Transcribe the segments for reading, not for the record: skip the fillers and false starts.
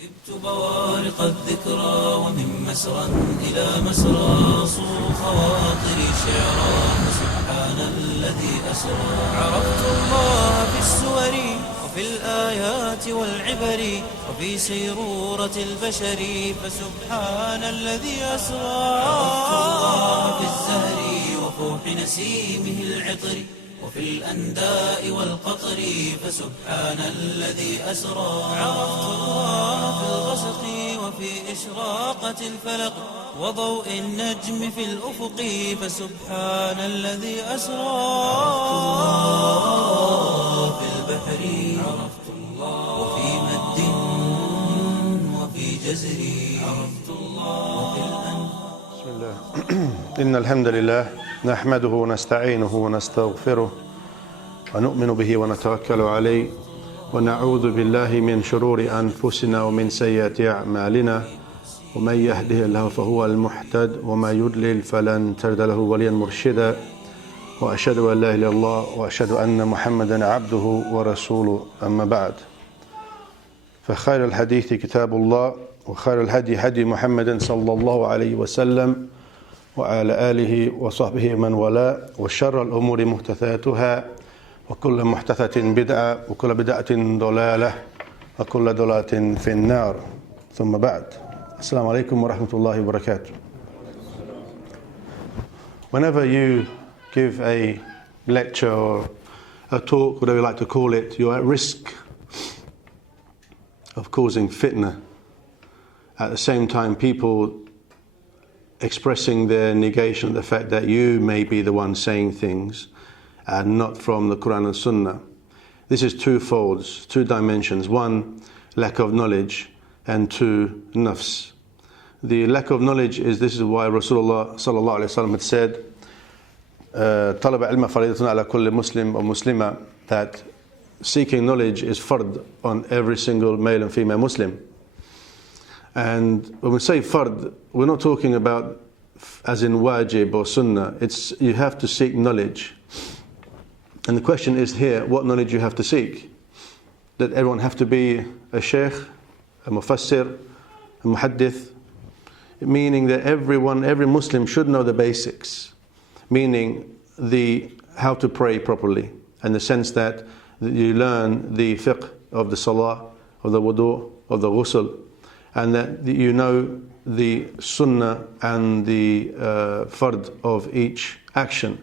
ركبت بوارق الذكرى ومن مسرى إلى مسرى صو خواطري شعرا فسبحان الذي أسرى عرفت الله في السور وفي الآيات والعبر وفي سيرورة البشر فسبحان الذي أسرى عرفت الله في الزهر وفوح نسيمه العطر وفي الأنداء والقطر فسبحان الذي أسرى عرفت الله في الغسق وفي إشراقة الفلق وضوء النجم في الأفق فسبحان الذي أسرى عرفت الله في البحر عرفت الله وفي مد وفي جزر عرفت الله وفي بسم الله إن الحمد لله نحمده ونستعينه ونستغفره ونؤمن به ونتوكل عليه ونعوذ بالله من شرور أنفسنا ومن سيئات أعمالنا ومن يهده الله فهو المهتد وما يضلل فلن تجد له وليا مرشدا وأشهد أن لا إله إلا الله وأشهد أن محمدا عبده ورسوله أما بعد فخير الحديث كتاب الله وخير الهدي هدي محمد صلى الله عليه وسلم وعلى آله وصحبه من والاه وشر الأمور محدثاتها وكل محدثة بدعة وكل بدعة ضلالة وكل ضلالة في النار ثم بعد السلام عليكم ورحمة الله وبركاته. Whenever you give a lecture or a talk, whatever you like to call it, you're at risk of causing fitna. At the same time, people expressing their negation of the fact that you may be the one saying things and not from the Quran and Sunnah. This is twofold, two dimensions. One, lack of knowledge, and two, nafs. The lack of knowledge this is why Rasulullah sallallahu alaihi wasallam had said, طلب علم فريضة على كل مسلم أو مسلمة, that seeking knowledge is fard on every single male and female Muslim. And when we say fard, we're not talking about as in wajib or sunnah. It's you have to seek knowledge. And the question is here, what knowledge you have to seek? That everyone have to be a sheikh, a mufassir, a muhaddith, meaning that every Muslim should know the basics, meaning how to pray properly, in the sense that you learn the fiqh of the salah, of the wudu, of the ghusl, and that you know the sunnah and the fard of each action.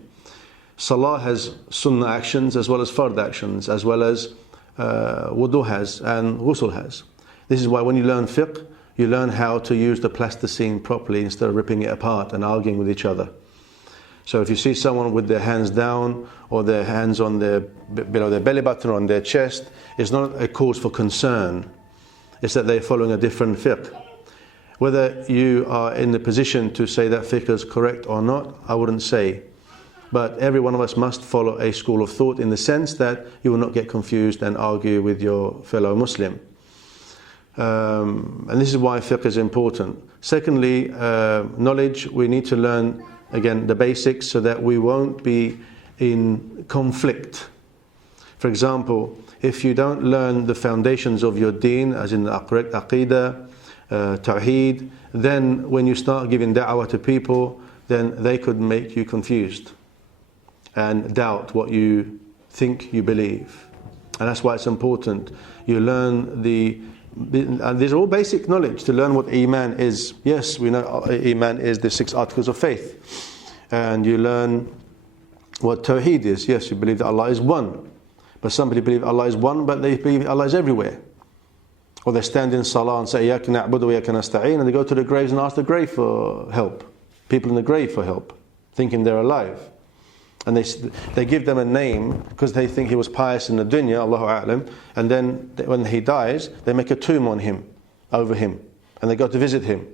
Salah has sunnah actions as well as fard actions, as well as wudu has and ghusl has. This is why when you learn fiqh, you learn how to use the plasticine properly instead of ripping it apart and arguing with each other. So if you see someone with their hands down or their hands on below their belly button or on their chest, it's not a cause for concern. It's that they're following a different fiqh. Whether you are in the position to say that fiqh is correct or not, I wouldn't say. But every one of us must follow a school of thought in the sense that you will not get confused and argue with your fellow Muslim. And this is why fiqh is important. Secondly, knowledge. We need to learn, again, the basics so that we won't be in conflict. For example, if you don't learn the foundations of your deen, as in the correct aqidah, tawheed, then when you start giving da'wah to people, then they could make you confused and doubt what you think you believe. And that's why it's important. You learn and these are all basic knowledge to learn what Iman is. Yes, we know Iman is the 6 articles of faith. And you learn what Tawheed is. Yes, you believe that Allah is one. But somebody believe Allah is one, but they believe Allah is everywhere. Or they stand in Salah and say, إِيَّاكَ نَعْبُدُ وَإِيَّاكَ نَسْتَعِينُ, and they go to the graves and ask the grave for help. People in the grave for help, thinking they're alive. And they give them a name because they think he was pious in the dunya, Allahu A'lam, and then when he dies, they make a tomb on him, over him, and they go to visit him.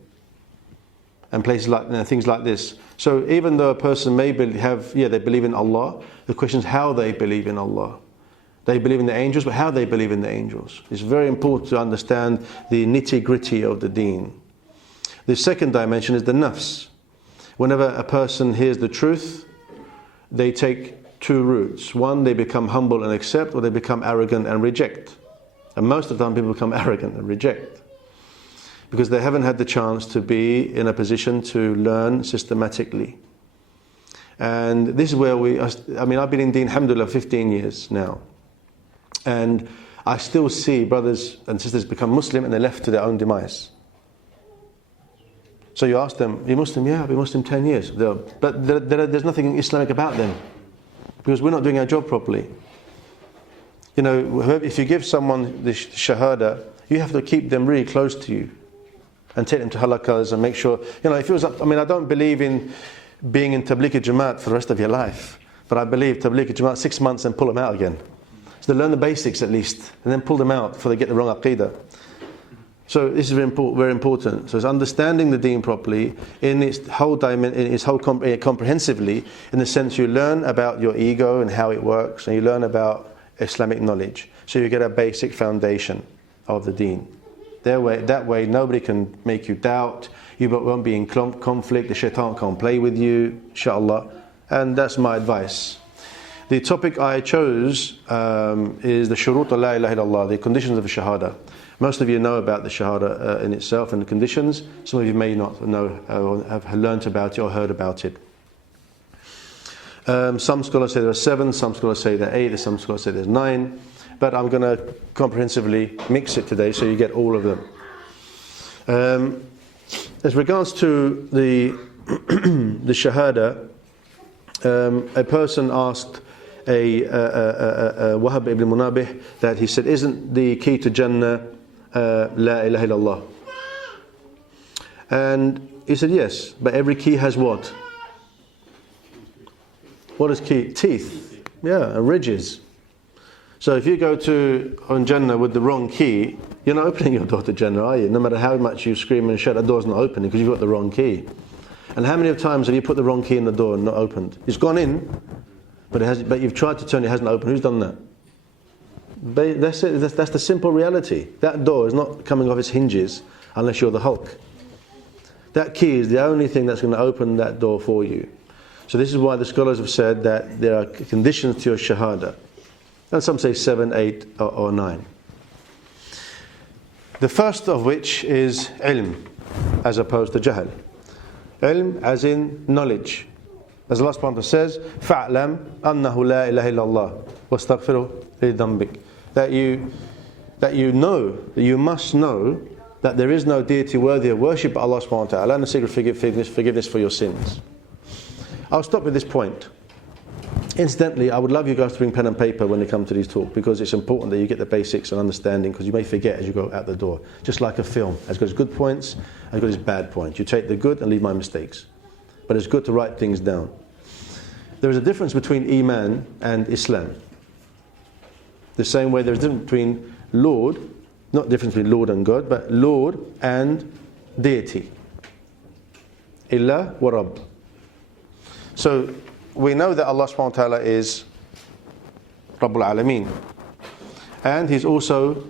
And places like things like this. So even though a person may they believe in Allah, the question is how they believe in Allah. They believe in the angels, but how they believe in the angels. It's very important to understand the nitty-gritty of the deen. The second dimension is the nafs. Whenever a person hears the truth, they take two routes. One, they become humble and accept, or they become arrogant and reject. And most of the time people become arrogant and reject. because they haven't had the chance to be in a position to learn systematically. And this is where I've been in Deen, alhamdulillah, 15 years now. And I still see brothers and sisters become Muslim and they're left to their own demise. So you ask them, you Muslim? Yeah, I've been Muslim 10 years. But there's nothing Islamic about them, because we're not doing our job properly. You know, if you give someone the Shahadah, you have to keep them really close to you and take them to halakas and make sure, you know, if it was up, I don't believe in being in Tabligh Jamaat for the rest of your life, but I believe Tabligh Jamaat 6 months and pull them out again. So they learn the basics at least, and then pull them out before they get the wrong aqidah. So this is very important. So it's understanding the Deen properly in its whole comprehensively, in the sense you learn about your ego and how it works, and you learn about Islamic knowledge. So you get a basic foundation of the Deen. That way nobody can make you doubt, you won't be in conflict, the shaitan can't play with you, inshallah. And that's my advice. The topic I chose is the shurut la ilaha illallah, the conditions of the Shahadah. Most of you know about the Shahadah in itself and the conditions. Some of you may not know or have learnt about it or heard about it. Some scholars say there are 7, some scholars say there are 8, some scholars say there's 9. But I'm going to comprehensively mix it today so you get all of them. As regards to the the Shahada, a person asked Wahab ibn Munabih that he said, isn't the key to Jannah La ilaha illallah? And he said, yes, but every key has what? What is key? Teeth. Yeah, and ridges. So if you go on Jannah with the wrong key, you're not opening your door to Jannah, are you? No matter how much you scream and shout, the door's not opening because you've got the wrong key. And how many times have you put the wrong key in the door and not opened? It's gone in, but you've tried to turn it, hasn't opened. Who's done that? That's it. That's the simple reality. That door is not coming off its hinges unless you're the Hulk. That key is the only thing that's going to open that door for you. So this is why the scholars have said that there are conditions to your Shahada. And some say 7, 8 or 9. The first of which is ilm, as opposed to jahl. Ilm as in knowledge. As Allah subhanahu wa ta'ala says, فَعْلَمْ أَنَّهُ لَا إِلَهَ إِلَّا اللَّهِ وَاسْتَغْفِرُهُ لِذَنْبِكَ. That you must know that there is no deity worthy of worship but Allah subhanahu wa ta'ala, and seek forgiveness for your sins. I'll stop with this point. Incidentally, I would love you guys to bring pen and paper when they come to these talks, because it's important that you get the basics and understanding, because you may forget as you go out the door. Just like a film, has got its good points, has got its bad points. You take the good and leave my mistakes. But it's good to write things down. There is a difference between Iman and Islam. The same way there is a difference between Lord, not difference between Lord and God, but Lord and deity. Illah wa Rabb. So we know that Allah subhanahu wa ta'ala is Rabbul Alameen. And He's also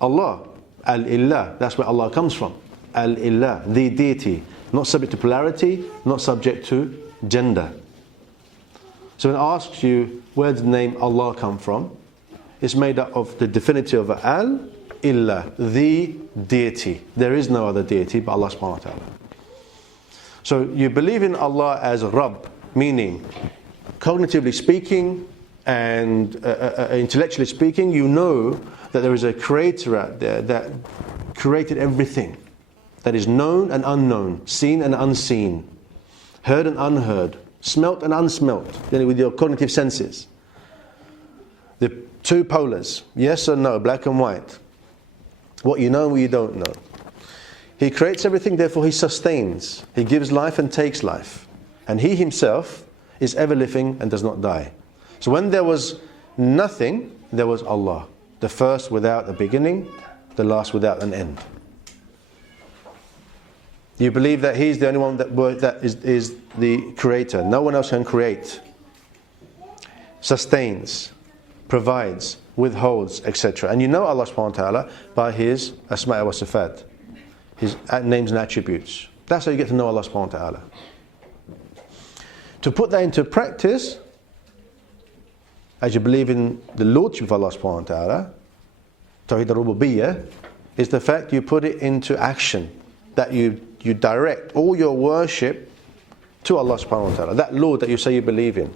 Allah, Al-Illah. That's where Allah comes from. Al-Illah, the deity. Not subject to polarity, not subject to gender. So when it asks you, where does the name Allah come from? It's made up of the definitive of Al-Illah, the deity. There is no other deity but Allah subhanahu wa ta'ala. So you believe in Allah as Rabb, meaning cognitively speaking and intellectually speaking, you know that there is a creator out there that created everything that is known and unknown, seen and unseen, heard and unheard, smelt and unsmelt, with your cognitive senses. The two polars, yes or no, black and white, what you know and what you don't know. He creates everything, therefore He sustains. He gives life and takes life. And He Himself is ever living and does not die. So when there was nothing, there was Allah. The first without a beginning, the last without an end. You believe that He's the only one that is the creator. No one else can create. Sustains, provides, withholds, etc. And you know Allah subhanahu wa ta'ala by His asma' wa sifat, His names and attributes. That's how you get to know Allah subhanahu wa ta'ala. To put that into practice, as you believe in the Lordship of Allah subhanahu wa ta'ala, Tawheed al-Rububiyyah, is the fact you put it into action, that you direct all your worship to Allah subhanahu wa ta'ala, that Lord that you say you believe in.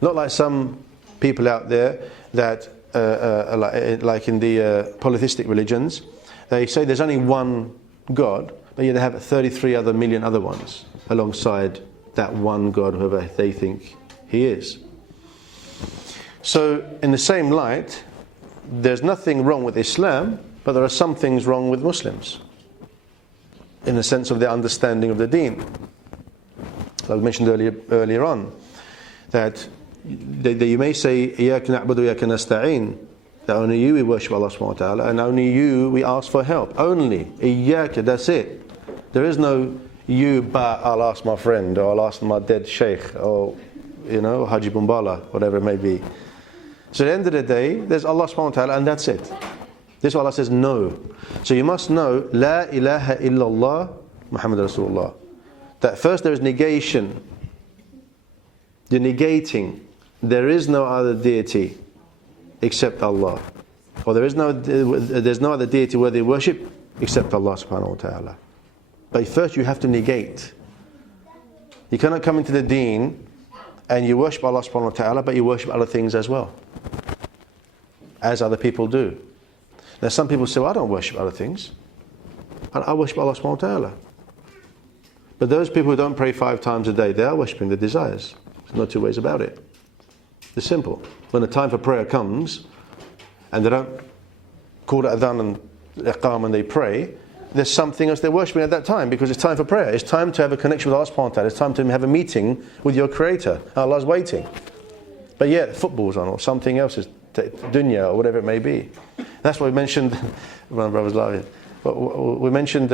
Not like some people out there that, like in the polytheistic religions, they say there's only one God, but yet they have 33 other million other ones alongside that one God, whoever they think He is. So in the same light, there's nothing wrong with Islam, but there are some things wrong with Muslims in the sense of their understanding of the deen. Like we mentioned earlier on, that you may say, إِيَّاكَ نَعْبُدُ وَإِيَّاكَ نَسْتَعِينُ, that only you we worship Allah subhanahu wa ta'ala, and only you we ask for help. Only. إِيَّاكَ, that's it. There is no you, but I'll ask my friend, or I'll ask my dead sheikh, or Haji Bumbala, whatever it may be. So at the end of the day, there's Allah subhanahu wa ta'ala, and that's it. This is why Allah says no. So you must know, La ilaha illallah Muhammad Rasulullah. That first there is negation. You're negating. There is no other deity except Allah. Or there's no other deity worthy of worship except Allah subhanahu wa ta'ala. But first you have to negate. You cannot come into the deen and you worship Allah subhanahu wa ta'ala, but you worship other things as well, as other people do. Now some people say, well, I don't worship other things. I worship Allah subhanahu wa ta'ala. But those people who don't pray 5 times a day, they are worshipping their desires. There's no two ways about it. It's simple. When the time for prayer comes, and they don't call it adhan and iqam and they pray, there's something else they're worshipping at that time, because it's time for prayer. It's time to have a connection with Allah subhanahu wa ta'ala. It's time to have a meeting with your Creator. Allah's waiting. But yet, football's on, or something else is dunya, or whatever it may be. That's what we mentioned. My brother's laughing. We mentioned.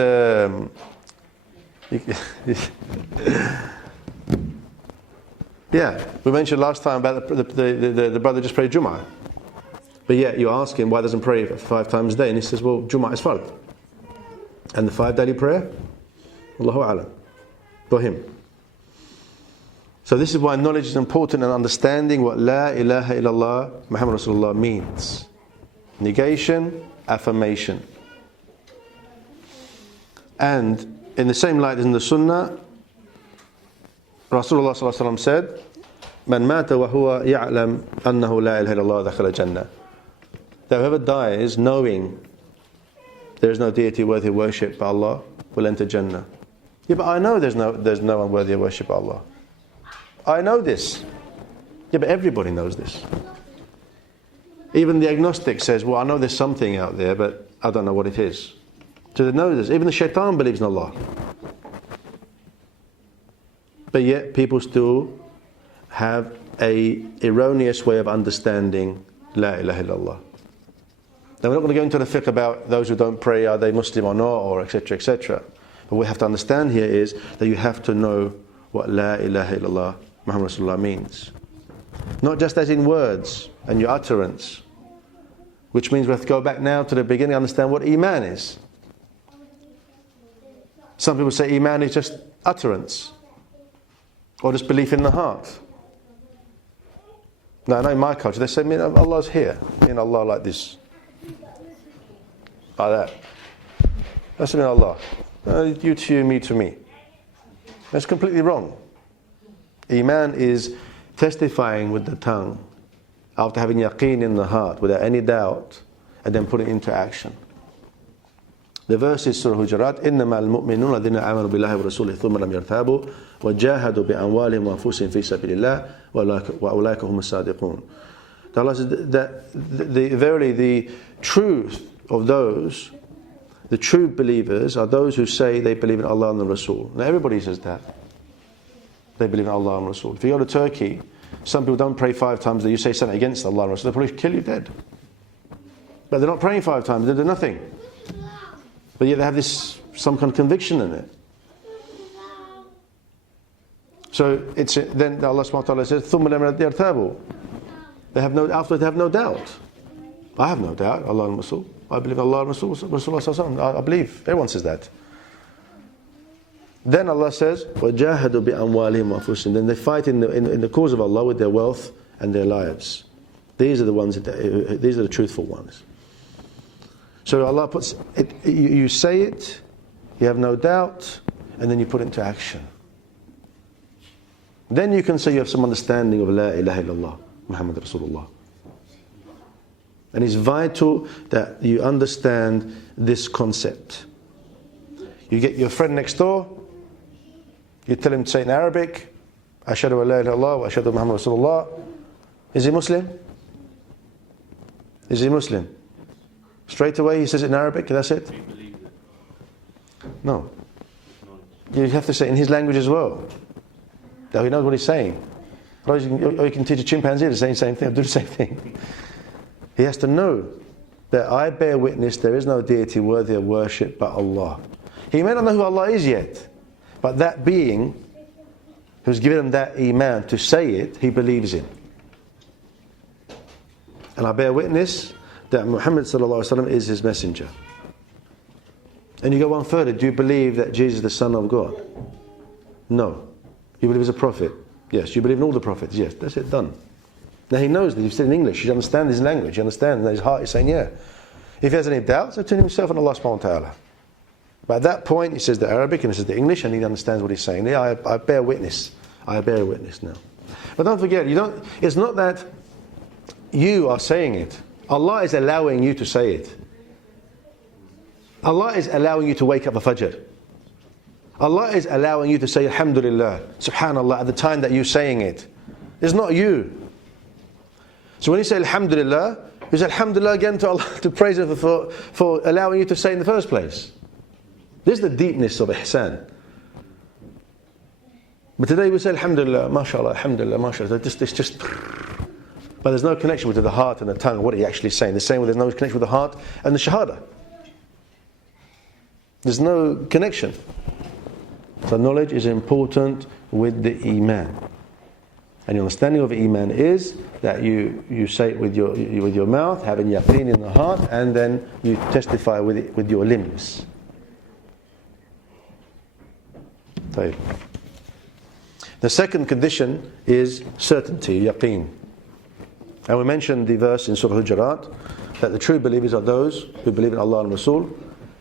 We mentioned last time about the brother just prayed Jum'ah. But yet you ask him why doesn't pray 5 times a day, and he says, well, Jum'ah is fard. And the 5 daily prayer, Allahu A'lam, for him. So this is why knowledge is important, and understanding what La ilaha illallah Muhammad Rasulullah means. Negation, affirmation. And in the same light as in the Sunnah, Rasulullah sallallahu alaihi wasallam said, "Man mata wa huwa ya'lam annahu la ilaha illallah dakhala jannah." That whoever dies knowing there is no deity worthy of worship but Allah will enter Jannah. Yeah, but I know there's no one worthy of worship but Allah. I know this. Yeah, but everybody knows this. Even the agnostic says, well, I know there's something out there, but I don't know what it is. So they know this. Even the shaitan believes in Allah. But yet people still have a erroneous way of understanding La ilaha illallah. Now we're not going to go into the fiqh about those who don't pray, are they Muslim or not, or etc, etc. But what we have to understand here is that you have to know what La ilaha illallah Muhammad Rasulullah means. Not just as in words and your utterance, which means we have to go back now to the beginning and understand what Iman is. Some people say Iman is just utterance, or just belief in the heart. No, in my culture they say, Allah's here. Allah like this. Like that. That's Allah. You to you, me to me. That's completely wrong. Iman is testifying with the tongue after having yaqeen in the heart without any doubt, and then put it into action. The verse is Surah Hujurat, إِنَّمَا الْمُؤْمِنُونَ الَّذِينَ آمَنُوا بِاللَّهِ وَرَسُولِهِ ثُمَّ لَمْ يَرْتَابُوا وَجَاهَدُوا بِأَمْوَالِهِمْ وَأَنفُسِهِمْ فِي سَبِيلِ اللَّهِ وَأُولَٰئِكَ هُمُ الصَّادِقُونَ. Allah says that verily the truth of those, the true believers, are those who say they believe in Allah and the Rasul. Now everybody says that. They believe in Allah and Rasul. If you go to Turkey, some people don't pray 5 times, that you say something against Allah and Rasul, they'll probably kill you dead. But they're not praying 5 times, they do nothing. But yet they have some kind of conviction in it. So then Allah subhanahu wa ta'ala says, ثُمَّ لَمْ يَرْتَابُوا. After they have no doubt. I have no doubt, Allah and Rasul. I believe Allah and Rasul, Rasulullah. I believe. Everyone says that. Then Allah says, وَجَاهَدُوا بِأَمْوَالِهِمْ وَأَنفُسِهِمْ. Then they fight in the cause of Allah with their wealth and their lives. These are the ones. These are the truthful ones. So Allah puts it, you say it, you have no doubt, and then you put it into action. Then you can say you have some understanding of La ilaha illallah, Muhammad Rasulullah. And it's vital that you understand this concept. You get your friend next door, you tell him to say in Arabic, Ashhadu an la ilaha illallah wa ashhadu Muhammad Rasulullah. Is he Muslim? Is he Muslim? Straight away he says it in Arabic, that's it? No. You have to say it in his language as well. That he knows what he's saying. Or you can teach a chimpanzee to say the same thing, do the same thing. He has to know that I bear witness there is no deity worthy of worship but Allah. He may not know who Allah is yet, but that being who's given him that iman to say it, he believes in. And I bear witness that Muhammad sallallahu alaihi wasallam is his messenger. And you go one further, do you believe that Jesus is the Son of God? No. You believe he's a prophet? Yes. You believe in all the prophets? Yes. That's it, done. Now he knows that he's still in English, he understands his language, he understands that his heart is saying yeah. If he has any doubts, he'll turn himself on Allah subhanahu wa ta'ala. But at that point he says the Arabic and he says the English and he understands what he's saying. Yeah, I bear witness. I bear witness now. But don't forget, it's not that you are saying it. Allah is allowing you to say it. Allah is allowing you to wake up for Fajr. Allah is allowing you to say Alhamdulillah, Subhanallah at the time that you're saying it. It's not you. So when you say Alhamdulillah, you say Alhamdulillah again to Allah, to praise Him for allowing you to say it in the first place. This is the deepness of ihsan. But today we say Alhamdulillah, MashaAllah, Alhamdulillah, MashaAllah. It's just, but there's no connection with the heart and the tongue, what are you actually saying? The same way there's no connection with the heart and the Shahadah. There's no connection. So knowledge is important with the Iman. And your understanding of Iman is that you say it with your mouth, having yaqeen in the heart, and then you testify with it with your limbs. So, the second condition is certainty, yaqeen. And we mentioned the verse in Surah Hujurat that the true believers are those who believe in Allah and Rasul,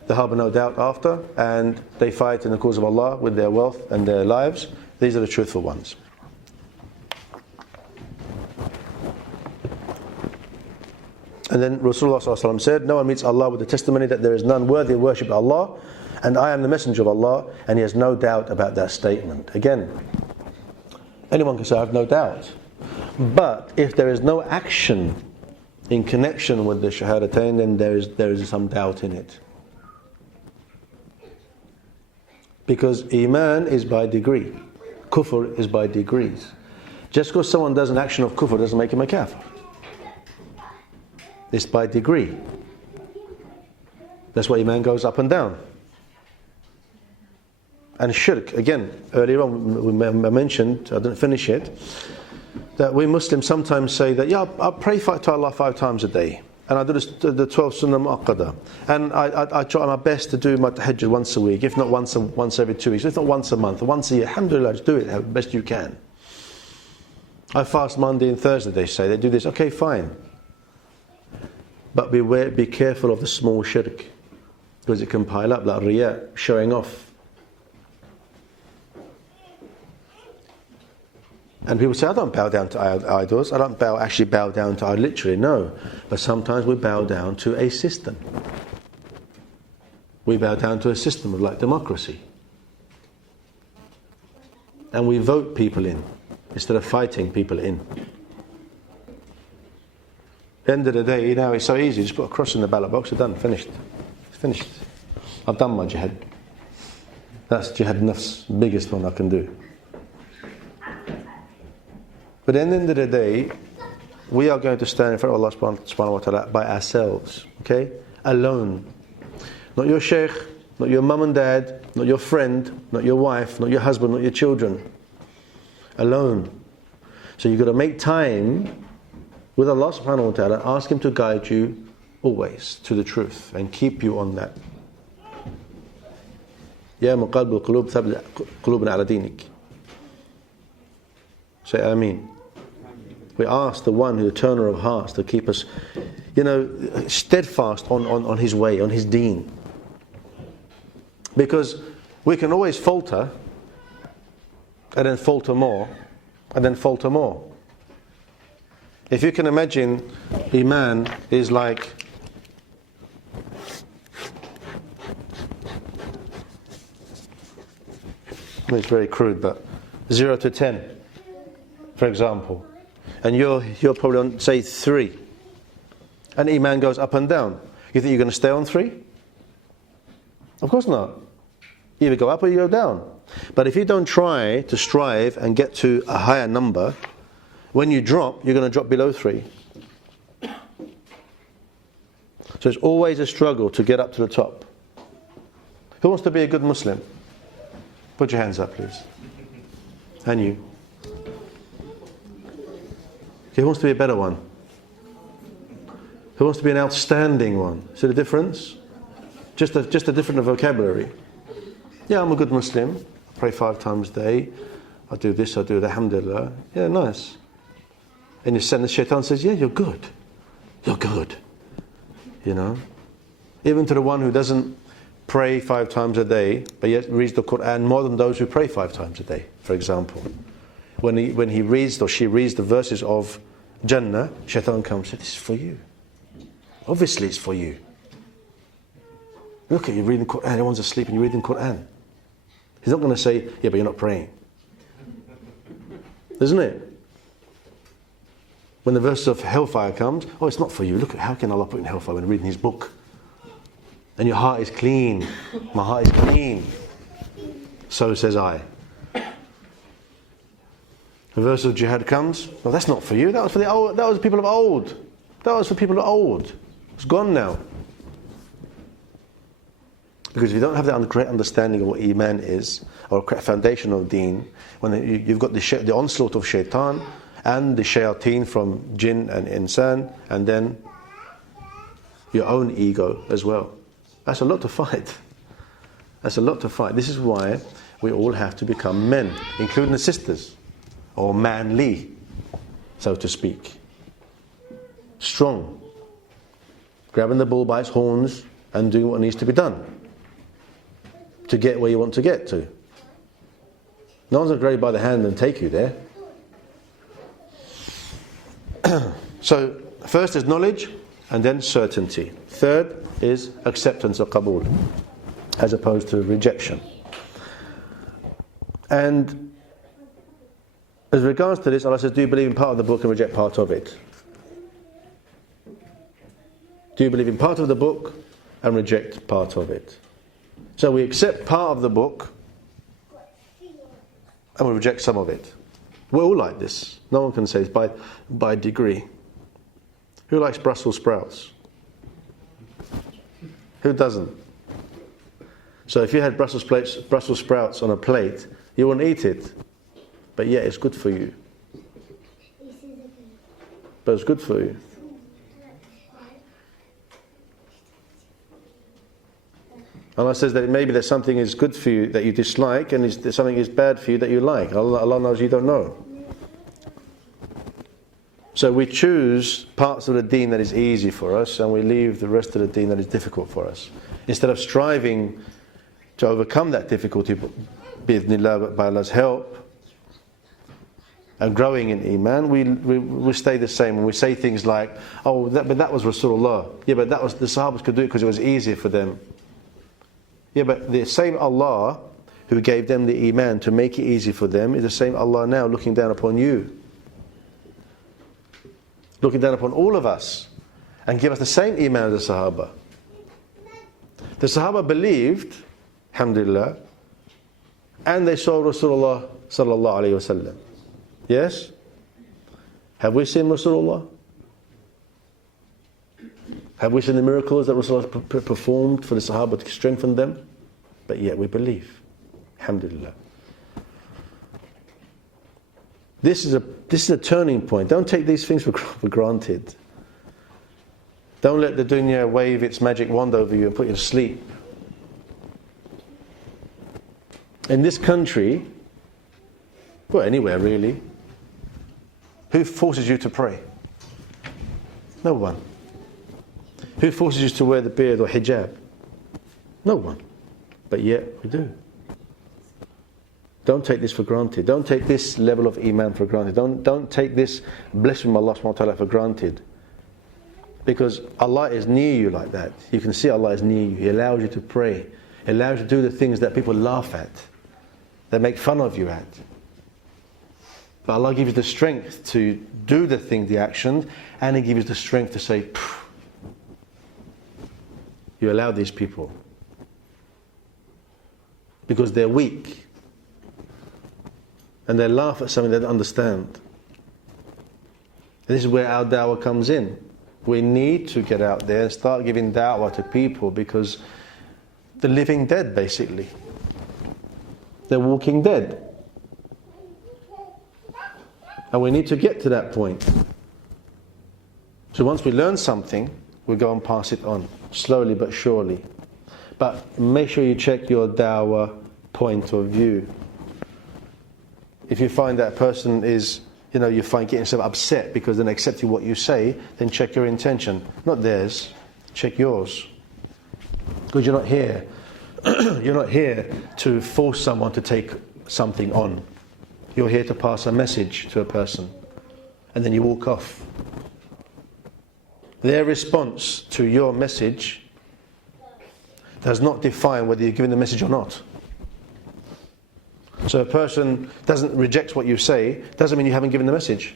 they harbour no doubt after, and they fight in the cause of Allah with their wealth and their lives. These are the truthful ones. And then Rasulullah ﷺ said, no one meets Allah with the testimony that there is none worthy of worship but Allah, and I am the messenger of Allah, and he has no doubt about that statement. Again, anyone can say, I have no doubt. But if there is no action in connection with the Shahadatain, then there is some doubt in it. Because Iman is by degree. Kufr is by degrees. Just because someone does an action of kufr doesn't make him a kafir. It's by degree. That's why Iman goes up and down. And shirk, again, earlier on I mentioned, I didn't finish it, that we Muslims sometimes say that, yeah, I pray to Allah 5 times a day. And I do the 12 sunnah mu'aqqada. And I try my best to do my tahajjud once a week, if not once every 2 weeks, if not once a month, once a year. Alhamdulillah, just do it the best you can. I fast Monday and Thursday, they say. They do this. Okay, fine. But be careful of the small shirk, because it can pile up like riya, showing off. And people say, I don't bow down to idols. I don't actually bow down to idols, literally, no. But sometimes we bow down to a system. We bow down to a system of like democracy. And we vote people in instead of fighting people in. At the end of the day, it's so easy. Just put a cross in the ballot box, you're done, finished. It's finished. I've done my jihad. That's jihad nafs, biggest one I can do. But at the end of the day, we are going to stand in front of Allah subhanahu wa ta'ala by ourselves, okay? Alone. Not your sheikh, not your mum and dad, not your friend, not your wife, not your husband, not your children. Alone. So you've got to make time with Allah subhanahu wa ta'ala, ask Him to guide you always to the truth and keep you on that. Ya muqallibal qulub thabbit qulubana ala dinik. Say Ameen. We ask the one who, the turner of hearts, to keep us. steadfast on his way, on his deen. Because we can always falter, and then falter more, and then falter more. If you can imagine, Iman is like it's very crude, but 0 to 10, for example, and you're probably on, say, 3, and Iman goes up and down. You think you're going to stay on 3? Of course not. You either go up or you go down. But if you don't try to strive and get to a higher number, when you drop, you're going to drop below 3. So it's always a struggle to get up to the top. Who wants to be a good Muslim? Put your hands up, please. And you. Who wants to be a better one? Who wants to be an outstanding one? See the difference? Just a different vocabulary. Yeah, I'm a good Muslim. I pray 5 times a day. I do this, I do that. Alhamdulillah. Yeah, nice. And the shaitan says, yeah, you're good. You're good. Even to the one who doesn't pray 5 times a day, but yet reads the Quran more than those who pray 5 times a day, for example. When he reads or she reads the verses of Jannah, shaitan comes and says, this is for you. Obviously it's for you. Look at you reading Quran, everyone's asleep and you're reading Quran. He's not going to say, yeah, but you're not praying. Isn't it? When the verse of hellfire comes, oh, it's not for you. Look at how can Allah put in hellfire when reading His book? And your heart is clean. My heart is clean. So says I. The verse of jihad comes, well, that's not for you. That was for the old. That was people of old. That was for people of old. It's gone now. Because if you don't have that correct understanding of what Iman is, or a correct foundation of Deen, when you've got the onslaught of shaitan and the shayateen from jinn and insan, and then your own ego as well. That's a lot to fight. That's a lot to fight. This is why we all have to become men, including the sisters, or manly, so to speak. Strong. Grabbing the bull by its horns and doing what needs to be done to get where you want to get to. No one's going to grab you by the hand and take you there. So, first is knowledge, and then certainty. Third is acceptance or qabul, as opposed to rejection. And as regards to this, Allah says, do you believe in part of the book and reject part of it? Do you believe in part of the book and reject part of it? So we accept part of the book and we reject some of it. We're all like this. No one can say it's by degree. Who likes Brussels sprouts? Who doesn't? So if you had Brussels sprouts on a plate, you wouldn't eat it. But yeah, it's good for you. But it's good for you. Allah says that maybe there's something is good for you that you dislike, and there's something is bad for you that you like. Allah knows you don't know. So we choose parts of the deen that is easy for us, and we leave the rest of the deen that is difficult for us. Instead of striving to overcome that difficulty, bi'idhnillah, by Allah's help, and growing in Iman, we stay the same. And we say things like, oh, but that was Rasulullah. Yeah, but the Sahabas could do it because it was easier for them. Yeah, but the same Allah who gave them the Iman to make it easy for them is the same Allah now looking down upon you. Looking down upon all of us and give us the same Iman as the Sahaba. The Sahaba believed, alhamdulillah, and they saw Rasulullah sallallahu alayhi wasallam. Yes? Have we seen Rasulullah? Have we seen the miracles that Rasulullah performed for the Sahaba to strengthen them? But yet we believe. Alhamdulillah. This is a turning point. Don't take these things for granted. Don't let the dunya wave its magic wand over you and put you to sleep. In this country, well, anywhere really, who forces you to pray? No one. Who forces you to wear the beard or hijab? No one. But yet we do. Don't take this for granted. Don't take this level of iman for granted. Don't take this blessing from Allah subhanahu wa ta'ala for granted. Because Allah is near you like that. You can see Allah is near you. He allows you to pray. He allows you to do the things that people laugh at. They make fun of you at. But Allah gives you the strength to do the thing, the action, and He gives you the strength to say, Phew. You allow these people. Because they're weak. And they laugh at something they don't understand. This is where our da'wah comes in. We need to get out there and start giving da'wah to people, because the living dead, basically. They're walking dead. And we need to get to that point. So once we learn something, we go and pass it on, slowly but surely. But make sure you check your da'wah point of view. If you find that person is, you find getting yourself upset because they're not accepting what you say, then check your intention. Not theirs, check yours. Because you're not here. You're not here to force someone to take something on. You're here to pass a message to a person. And then you walk off. Their response to your message does not define whether you're giving the message or not. So a person doesn't reject what you say, doesn't mean you haven't given the message.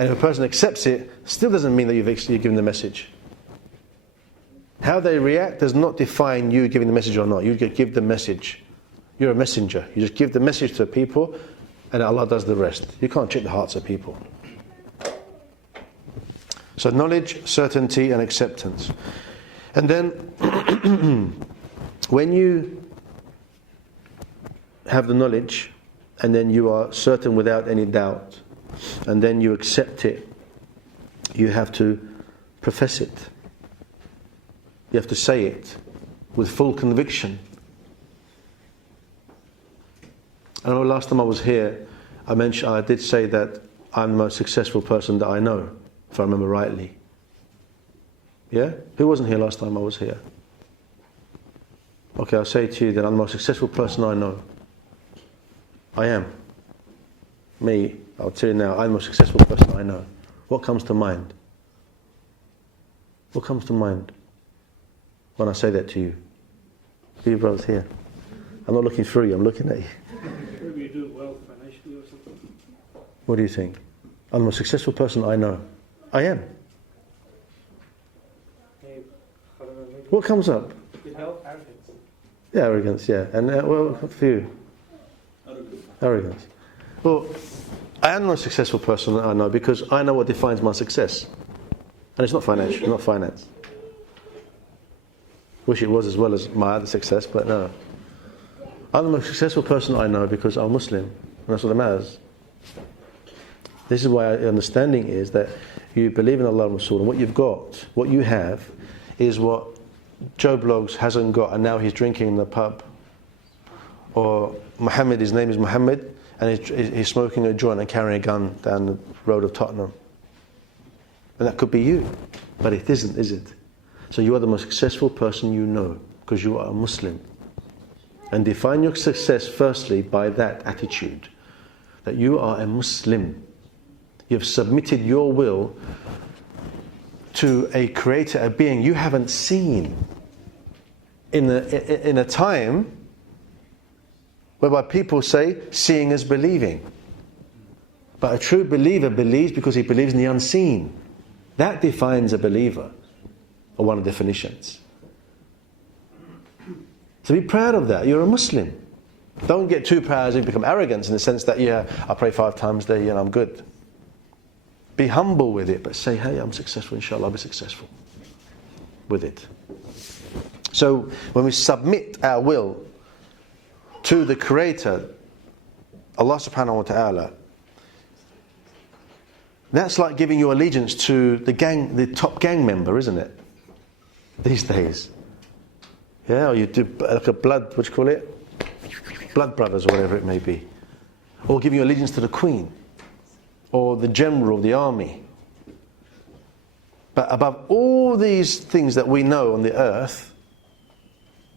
And if a person accepts it, still doesn't mean that you've given the message. How they react does not define you giving the message or not. You give the message. You're a messenger. You just give the message to people, and Allah does the rest. You can't check the hearts of people. So knowledge, certainty and acceptance. And then when you have the knowledge, and then you are certain without any doubt, and then you accept it, you have to profess it. You have to say it with full conviction. I know last time I was here, I did say that I'm the most successful person that I know, if I remember rightly. Yeah? Who wasn't here last time I was here? Okay, I'll say to you that I'm the most successful person I know. I am. Me, I'll tell you now, I'm the most successful person I know. What comes to mind? What comes to mind when I say that to you? Who you brothers here? I'm not looking through you, I'm looking at you. Maybe you do it well financially or something. What do you think? I'm the most successful person I know. I am. What comes up? Good health, arrogance. Yeah, arrogance, yeah. And well, for you? Arrogance. Well, I am the most successful person that I know because I know what defines my success. And it's not financial, not finance. Wish it was as well as my other success, but no. I'm the most successful person I know because I'm Muslim. And that's what matters. This is why understanding is that you believe in Allah and Rasul, and what you've got, what you have, is what Joe Bloggs hasn't got, and now he's drinking in the pub. Or Muhammad, his name is Muhammad, and he's smoking a joint and carrying a gun down the road of Tottenham. And that could be you, but it isn't, is it? So you are the most successful person you know, because you are a Muslim. And define your success firstly by that attitude, that you are a Muslim. You've submitted your will to a creator, a being you haven't seen, in a time whereby people say, seeing is believing. But a true believer believes because he believes in the unseen. That defines a believer, or one of the definitions. So be proud of that. You're a Muslim. Don't get too proud as you become arrogant in the sense that, yeah, I pray 5 times a day and I'm good. Be humble with it, but say, hey, I'm successful, inshallah, I'll be successful with it. So when we submit our will to the Creator, Allah subhanahu wa ta'ala, that's like giving your allegiance to the top gang member, isn't it? These days. Yeah, or you do like a blood, what do you call it? Blood brothers or whatever it may be. Or giving your allegiance to the Queen. Or the general of the army. But above all these things that we know on the earth,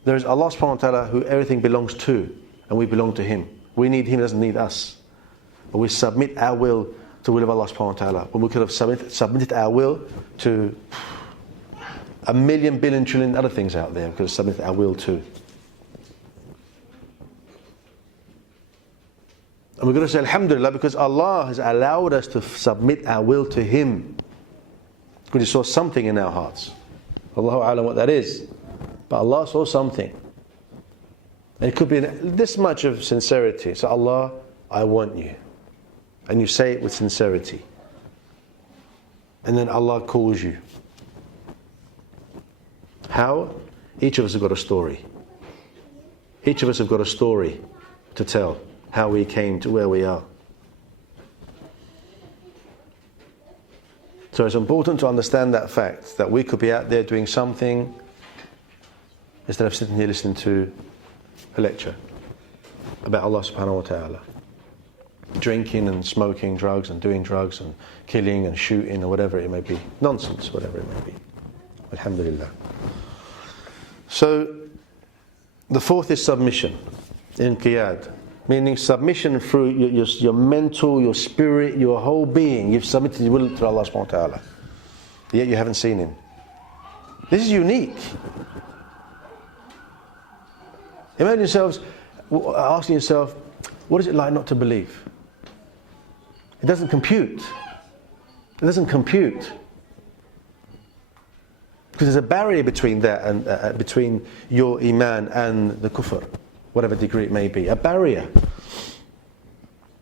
there is Allah subhanahu wa ta'ala who everything belongs to, and we belong to Him. We need Him, He doesn't need us. But we submit our will to the will of Allah subhanahu wa ta'ala. When we could have submitted our will to a million, billion, trillion other things out there, we could have submitted our will to. And we're going to say Alhamdulillah because Allah has allowed us to submit our will to Him. Because He saw something in our hearts. Allahu A'lam what that is. But Allah saw something. And it could be this much of sincerity. So Allah, I want you. And you say it with sincerity. And then Allah calls you. How? Each of us have got a story. Each of us have got a story to tell. How we came to where we are. So it's important to understand that fact, that we could be out there doing something instead of sitting here listening to a lecture about Allah subhanahu wa ta'ala. Drinking and smoking drugs and doing drugs and killing and shooting or whatever it may be. Nonsense, whatever it may be. Alhamdulillah. So, the fourth is submission. Inqiyad. Meaning submission through your mental, your spirit, your whole being. You've submitted your will to Allah subhanahu wa ta'ala. Yet you haven't seen Him. This is unique. Imagine yourselves asking yourself, what is it like not to believe? It doesn't compute. It doesn't compute. Because there's a barrier between that and between your iman and the kufr. Whatever degree it may be, a barrier.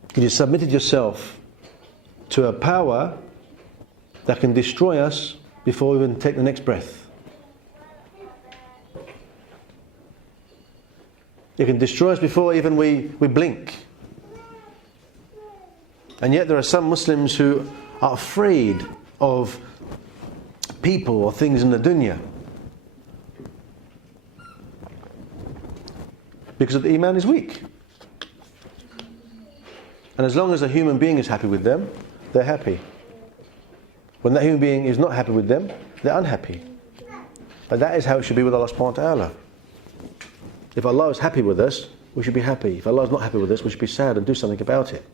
Because you submitted yourself to a power that can destroy us before we even take the next breath. It can destroy us before even we blink. And yet there are some Muslims who are afraid of people or things in the dunya. Because the iman is weak. And as long as a human being is happy with them, they're happy. When that human being is not happy with them, they're unhappy. But that is how it should be with Allah subhanahu wa ta'ala. If Allah is happy with us, we should be happy. If Allah is not happy with us, we should be sad and do something about it.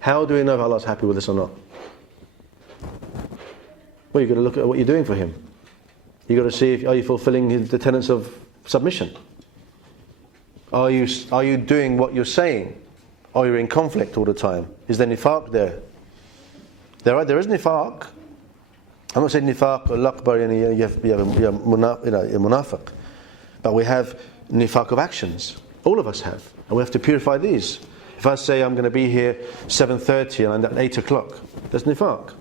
How do we know if Allah is happy with us or not? Well, you've got to look at what you're doing for Him. You've got to see, are you fulfilling the tenets of submission? Are you doing what you're saying? Are you in conflict all the time? Is there nifaq there? There is nifaq. I'm not saying nifaq al-akbar, you have munafiq. But we have nifaq of actions. All of us have. And we have to purify these. If I say I'm going to be here 7:30 and I end at 8 o'clock, that's nifaq.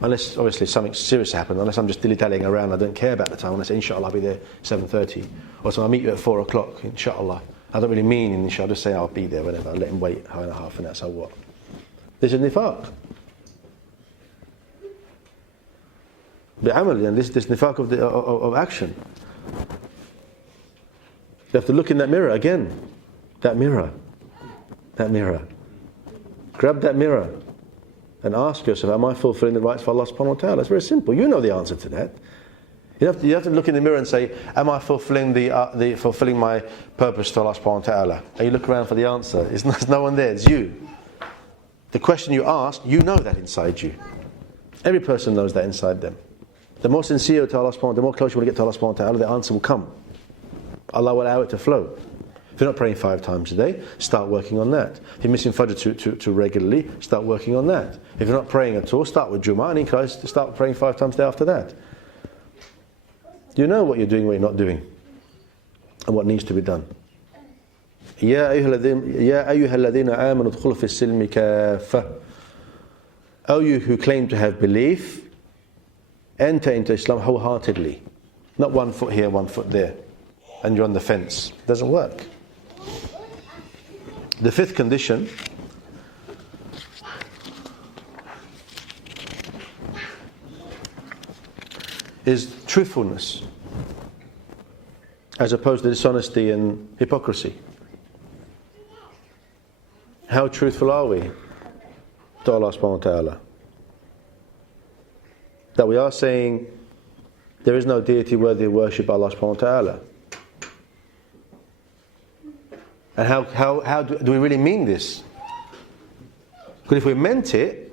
Unless obviously something serious happened, unless I'm just dilly-dallying around, I don't care about the time. When I say inshallah I'll be there 7:30. Or so I'll meet you at 4 o'clock, inshallah. I don't really mean inshallah, I just say I'll be there whenever. I'll let him wait hour and a half and that's how what. This is nifaq. Bi'amal, and this nifaq of action. You have to look in that mirror again. That mirror. Grab that mirror and ask yourself, am I fulfilling the rights of Allah subhanahu wa ta'ala? It's very simple. You know the answer to that. You have to look in the mirror and say, am I fulfilling fulfilling my purpose to Allah subhanahu wa ta'ala? And you look around for the answer. There's no one there, it's you. The question you ask, you know that inside you. Every person knows that inside them. The more sincere to Allah subhanahu wa ta'ala, the more close you want to get to Allah subhanahu wa ta'ala, the answer will come. Allah will allow it to flow. If you're not praying 5 times a day, start working on that. If you're missing Fajr too regularly, start working on that. If you're not praying at all, start with Jum'ah and increase to start praying 5 times a day after that. You know what you're doing, what you're not doing, and what needs to be done. يا أيها الذين آمنوا ادخلوا في السلم كافة. O you who claim to have belief, enter into Islam wholeheartedly. Not 1 foot here, 1 foot there, and you're on the fence. It doesn't work. The 5th condition is truthfulness, as opposed to dishonesty and hypocrisy. How truthful are we to Allah subhanahu wa ta'ala? that we are saying there is no deity worthy of worship but Allah subhanahu wa ta'ala. And how do we really mean this? Because if we meant it,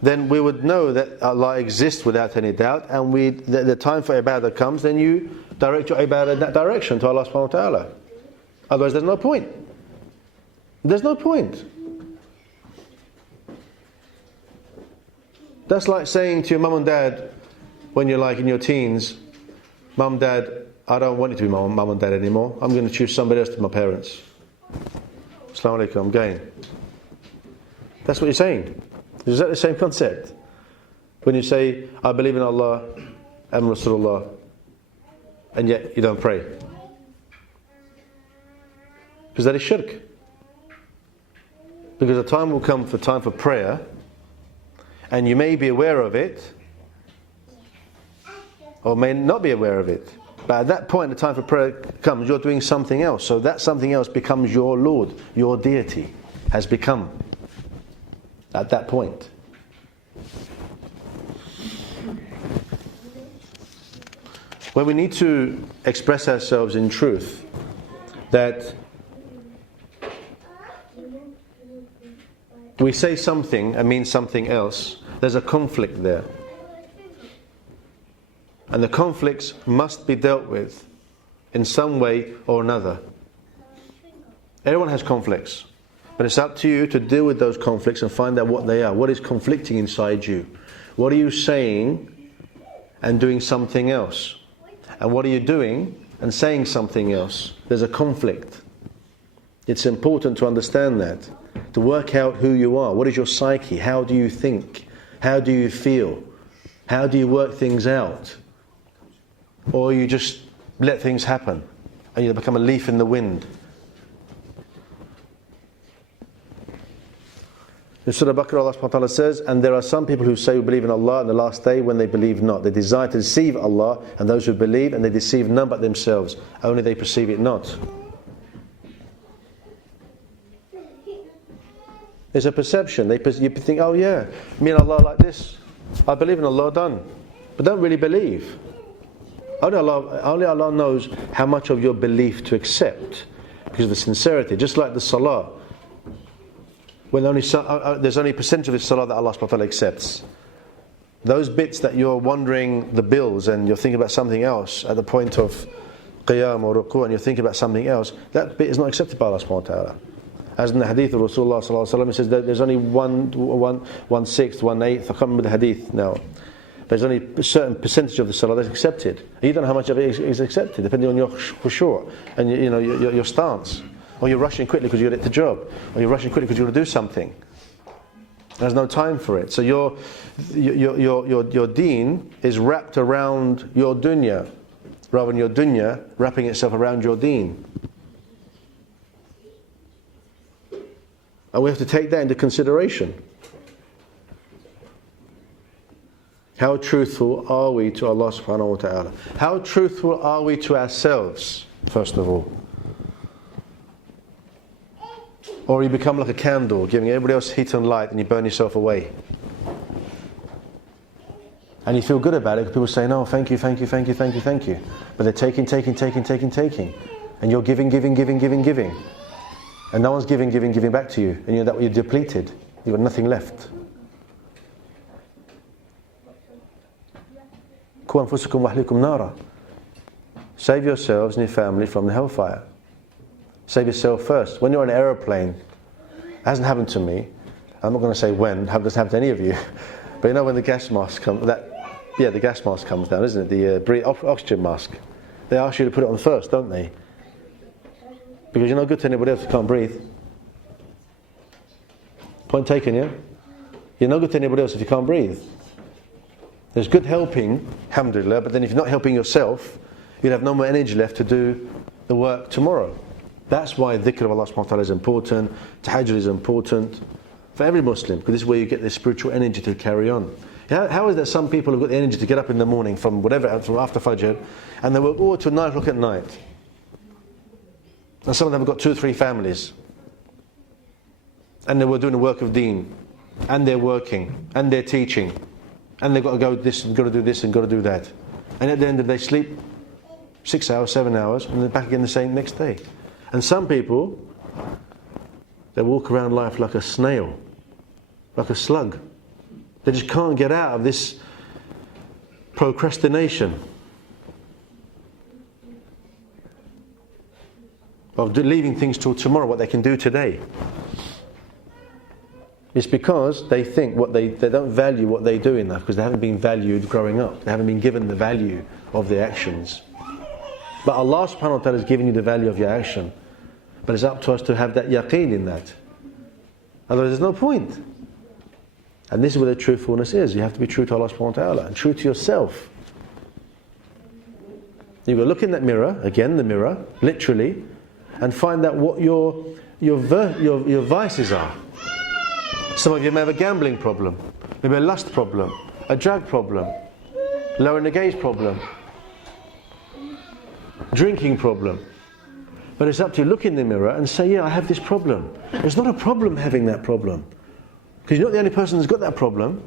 then we would know that Allah exists without any doubt, and the time for ibadah comes, then you direct your ibadah in that direction to Allah subhanahu wa ta'ala. Otherwise there's no point. There's no point. That's like saying to your mum and dad when you're like in your teens, Mum, Dad, I don't want you to be my mum and dad anymore. I'm going to choose somebody else to be my parents. Assalamu alaikum, I'm going. That's what you're saying. It's exactly the same concept. When you say, I believe in Allah and Rasulullah, and yet you don't pray. Because that is shirk. Because the time will come for prayer, and you may be aware of it, or may not be aware of it. But at that point, the time for prayer comes, you're doing something else. So that something else becomes your Lord, your deity has become at that point. When we need to express ourselves in truth, that we say something and mean something else, there's a conflict there. And the conflicts must be dealt with in some way or another. Everyone has conflicts, but it's up to you to deal with those conflicts and find out what they are. What is conflicting inside you? What are you saying and doing something else? And what are you doing and saying something else? There's a conflict. It's important to understand that, to work out who you are. What is your psyche? How do you think? How do you feel? How do you work things out? Or you just let things happen and you become a leaf in the wind. In Surah Baqarah, Allah subhanahu wa ta'ala says, and there are some people who say we believe in Allah on the last day when they believe not. They desire to deceive Allah, and those who believe, and they deceive none but themselves. Only they perceive it not. There's a perception. You think, oh yeah, me and Allah like this. I believe in Allah, done. But don't really believe. Only Allah knows how much of your belief to accept because of the sincerity. Just like the salah, when there's only a percentage of the salah that Allah subhanahu wa ta'ala accepts. Those bits that you're wondering the bills and you're thinking about something else at the point of qiyam or ruku' and you're thinking about something else, that bit is not accepted by Allah subhanahu wa ta'ala. As in the hadith of Rasulullah sallallahu alaihi wasallam, it says that there's only 1/6, 1/8, I can't remember the hadith now. There's only a certain percentage of the salah that's accepted. You don't know how much of it is accepted, depending on your khushu' and your stance. Or you're rushing quickly because you got to get the job. Or you're rushing quickly because you want to do something. There's no time for it. So your deen is wrapped around your dunya, rather than your dunya wrapping itself around your deen. And we have to take that into consideration. How truthful are we to Allah subhanahu wa ta'ala? How truthful are we to ourselves, first of all? Or you become like a candle, giving everybody else heat and light, and you burn yourself away. And you feel good about it, because people say, no, thank you. But they're taking. And you're giving. And no one's giving back to you. And you're depleted. You've got nothing left. Save yourselves and your family from the hellfire. Save yourself first. When you're on an aeroplane, it hasn't happened to me. I'm not going to say when, it doesn't happen to any of you. But you know when the gas mask comes, the gas mask comes down, isn't it? The oxygen mask. They ask you to put it on first, don't they? Because you're not good to anybody else who can't breathe. Point taken, yeah? You're not good to anybody else if you can't breathe. There's good helping, alhamdulillah, but then if you're not helping yourself, you'll have no more energy left to do the work tomorrow. That's why dhikr of Allah subhanahu wa ta'ala is important, tahajjud is important for every Muslim, because this is where you get the spiritual energy to carry on. How is there some people who've got the energy to get up in the morning from after Fajr, and they work all till 9 o'clock at night? And some of them have got 2 or 3 families. And they were doing the work of deen, and they're working, and they're teaching. And they've got to go this and got to do this and got to do that. And at the end of the day, sleep 6 hours, 7 hours, and then back again the same next day. And some people, they walk around life like a snail, like a slug. They just can't get out of this procrastination of leaving things till tomorrow, what they can do today. It's because they think they don't value what they do enough, because they haven't been valued growing up. They haven't been given the value of their actions. But Allah subhanahu wa ta'ala has given you the value of your action. But it's up to us to have that yaqeen in that. Otherwise there's no point. And this is where the truthfulness is. You have to be true to Allah subhanahu wa ta'ala and true to yourself. You've got to look in that mirror, again the mirror, literally, and find out what your vices are. Some of you may have a gambling problem, maybe a lust problem, a drug problem, lowering the gaze problem, drinking problem. But it's up to you. Look in the mirror and say, yeah, I have this problem. It's not a problem having that problem, because you're not the only person who's got that problem.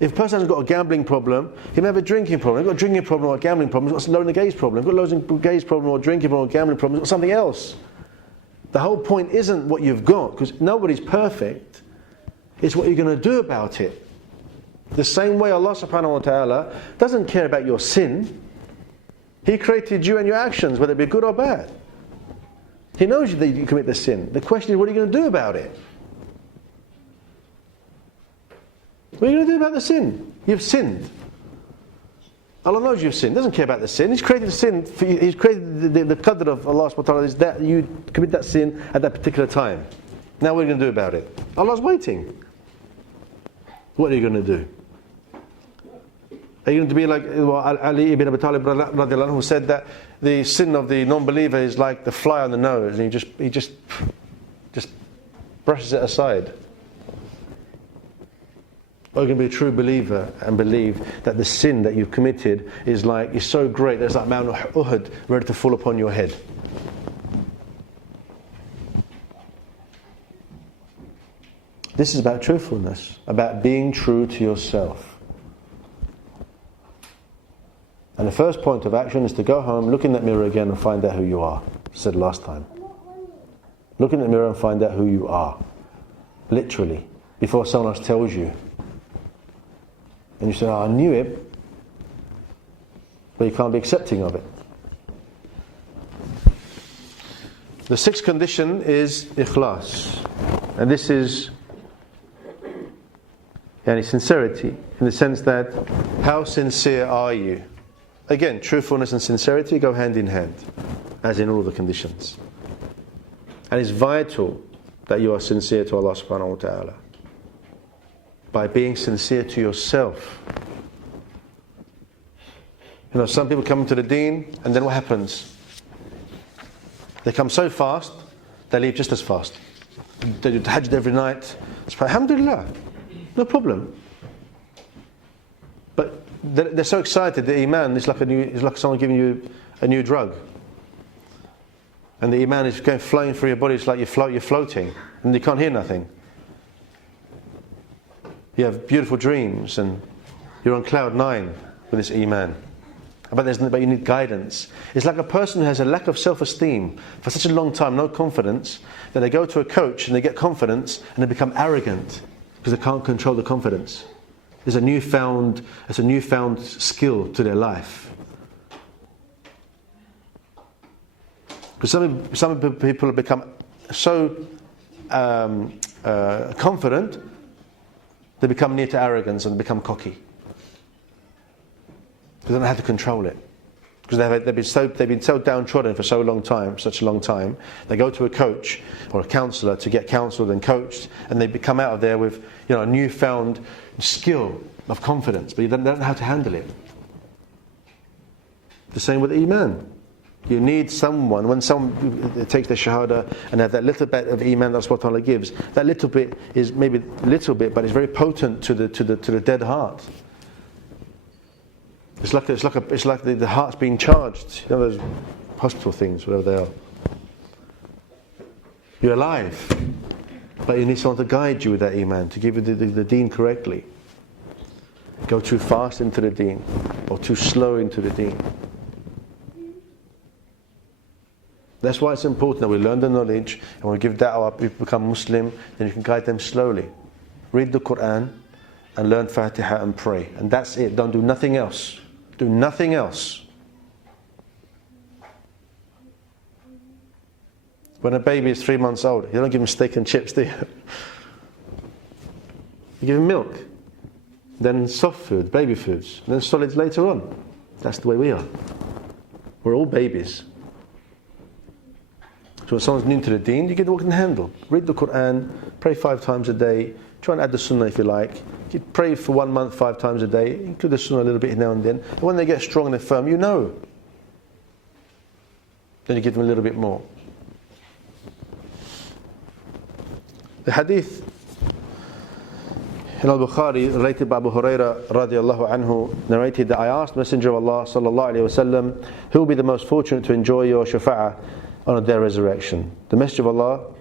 If a person has got a gambling problem, he may have a drinking problem. He's got a drinking problem or a gambling problem. He's got a lowering the gaze problem. He's got a lowering the gaze problem or a drinking problem or a gambling problem. He's got something else. The whole point isn't what you've got, because nobody's perfect. It's what you're going to do about it. The same way Allah subhanahu wa ta'ala doesn't care about your sin. He created you and your actions, whether it be good or bad. He knows that you commit the sin. The question is, what are you going to do about it? What are you going to do about the sin? You've sinned. Allah knows you've sinned. He doesn't care about the sin. He's created the sin for you. He's created the qadr of Allah subhanahu wa ta'ala is that you commit that sin at that particular time. Now what are you going to do about it? Allah's waiting. What are you going to do? Are you going to be like Ali ibn Abi Talib radiallahu anhu, who said that the sin of the non-believer is like the fly on the nose, and he just brushes it aside? Or you can be a true believer and believe that the sin that you've committed is so great that it's like Mount Uhud ready to fall upon your head. This is about truthfulness, about being true to yourself. And the first point of action is to go home, look in that mirror again and find out who you are. I said last time. Look in the mirror and find out who you are. Literally. Before someone else tells you. And you say, I knew it. But you can't be accepting of it. The sixth condition is ikhlas. And this is sincerity. In the sense that, how sincere are you? Again, truthfulness and sincerity go hand in hand, as in all the conditions. And it's vital that you are sincere to Allah subhanahu wa ta'ala. By being sincere to yourself. You know, some people come into the deen, and then what happens? They come so fast, they leave just as fast. They do tahajjud every night. Alhamdulillah, no problem. But they're so excited that Iman is like someone giving you a new drug. And the Iman is going flowing through your body. It's like you're floating, and you can't hear nothing. You have beautiful dreams, and you're on cloud 9 with this Iman. But you need guidance. It's like a person who has a lack of self-esteem for such a long time, no confidence, that they go to a coach and they get confidence and they become arrogant because they can't control the confidence. It's a newfound skill to their life. Because some people have become so confident, they become near to arrogance and become cocky. Because they don't know how to control it. Because they've been so downtrodden for such a long time. They go to a coach or a counsellor to get counselled and coached, and they come out of there with a newfound skill of confidence, but you don't know how to handle it. The same with Iman. You need someone, when someone takes their Shahadah and have that little bit of Iman that Allah SWT gives, that little bit is maybe a little bit, but it's very potent to the dead heart. It's like the heart's being charged. You know those hospital things, whatever they are. You're alive, but you need someone to guide you with that Iman, to give you the deen correctly. go too fast into the deen or too slow into the deen. That's why it's important that we learn the knowledge and we give da'wah, people become Muslim, then you can guide them slowly. Read the Quran and learn Fatiha and pray. And that's it. Don't do nothing else. Do nothing else. When a baby is 3 months old, you don't give him steak and chips, do you? You give him milk, then soft food, baby foods, and then solids later on. That's the way we are. We're all babies. So when someone's new to the deen, you give them what can handle. Read the Quran, pray 5 times a day, try and add the sunnah if you like. You pray for 1 month 5 times a day, include the sunnah a little bit now and then. And when they get strong and they're firm, you know. Then you give them a little bit more. The hadith in Al-Bukhari, related by Abu Hurairah radiallahu anhu, narrated that I asked Messenger of Allah sallallahu alayhi wasallam, who will be the most fortunate to enjoy your shafa'ah on the day of resurrection? The Messenger of Allah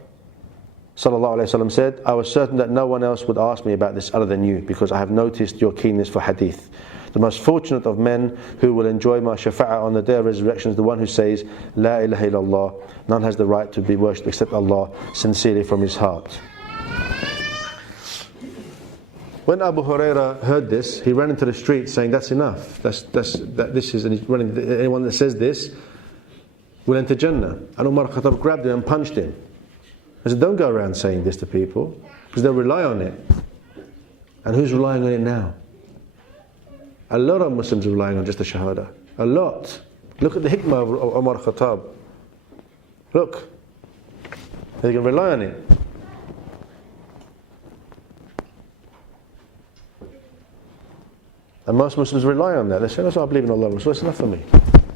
sallallahu alayhi wasallam said, I was certain that no one else would ask me about this other than you, because I have noticed your keenness for hadith. The most fortunate of men who will enjoy my shafa'ah on the day of resurrection is the one who says, La ilaha illallah, none has the right to be worshipped except Allah, sincerely from his heart. When Abu Hurairah heard this, he ran into the street saying, that's enough. And he's running, anyone that says this will enter Jannah. And Umar Khattab grabbed him and punched him. I said, don't go around saying this to people, because they'll rely on it. And who's relying on it now? A lot of Muslims are relying on just the Shahadah. A lot. Look at the hikmah of Umar Khattab. Look. They can rely on it. And most Muslims rely on that. They say, that's why I believe in Allah. So it's enough for me.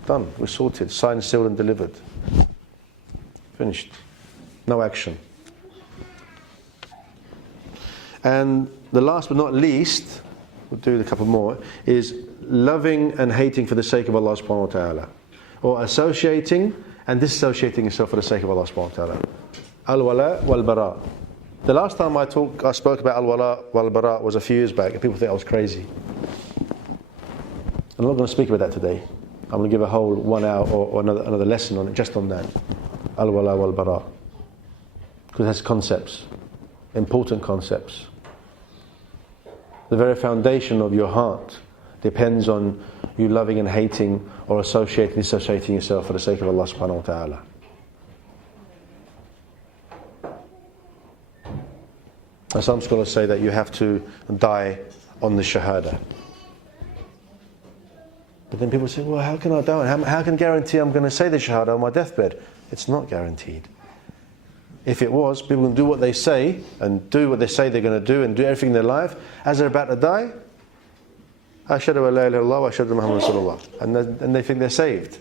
Done. We're sorted. Signed, sealed and delivered. Finished. No action. And the last but not least, we'll do a couple more, is loving and hating for the sake of Allah subhanahu wa ta'ala. Or associating and disassociating yourself for the sake of Allah subhanahu wa ta'ala. Al-wala wal-bara. The last time I spoke about al-wala wal-bara was a few years back, and people think I was crazy. I'm not going to speak about that today. I'm going to give a whole 1 hour or another lesson on it, just on that. Al-wala wal-bara. Because it has concepts, important concepts. The very foundation of your heart depends on you loving and hating or associating, dissociating yourself for the sake of Allah subhanahu wa ta'ala. And some scholars say that you have to die on the Shahadah. But then people say, well, how can I die? How can I guarantee I'm going to say the Shahadah on my deathbed? It's not guaranteed. If it was, people can do what they say and do what they say they're going to do and do everything in their life. As they're about to die, Ashhadu an la ilaha illallah wa ashhadu Muhammad Rasulullah. And they think they're saved.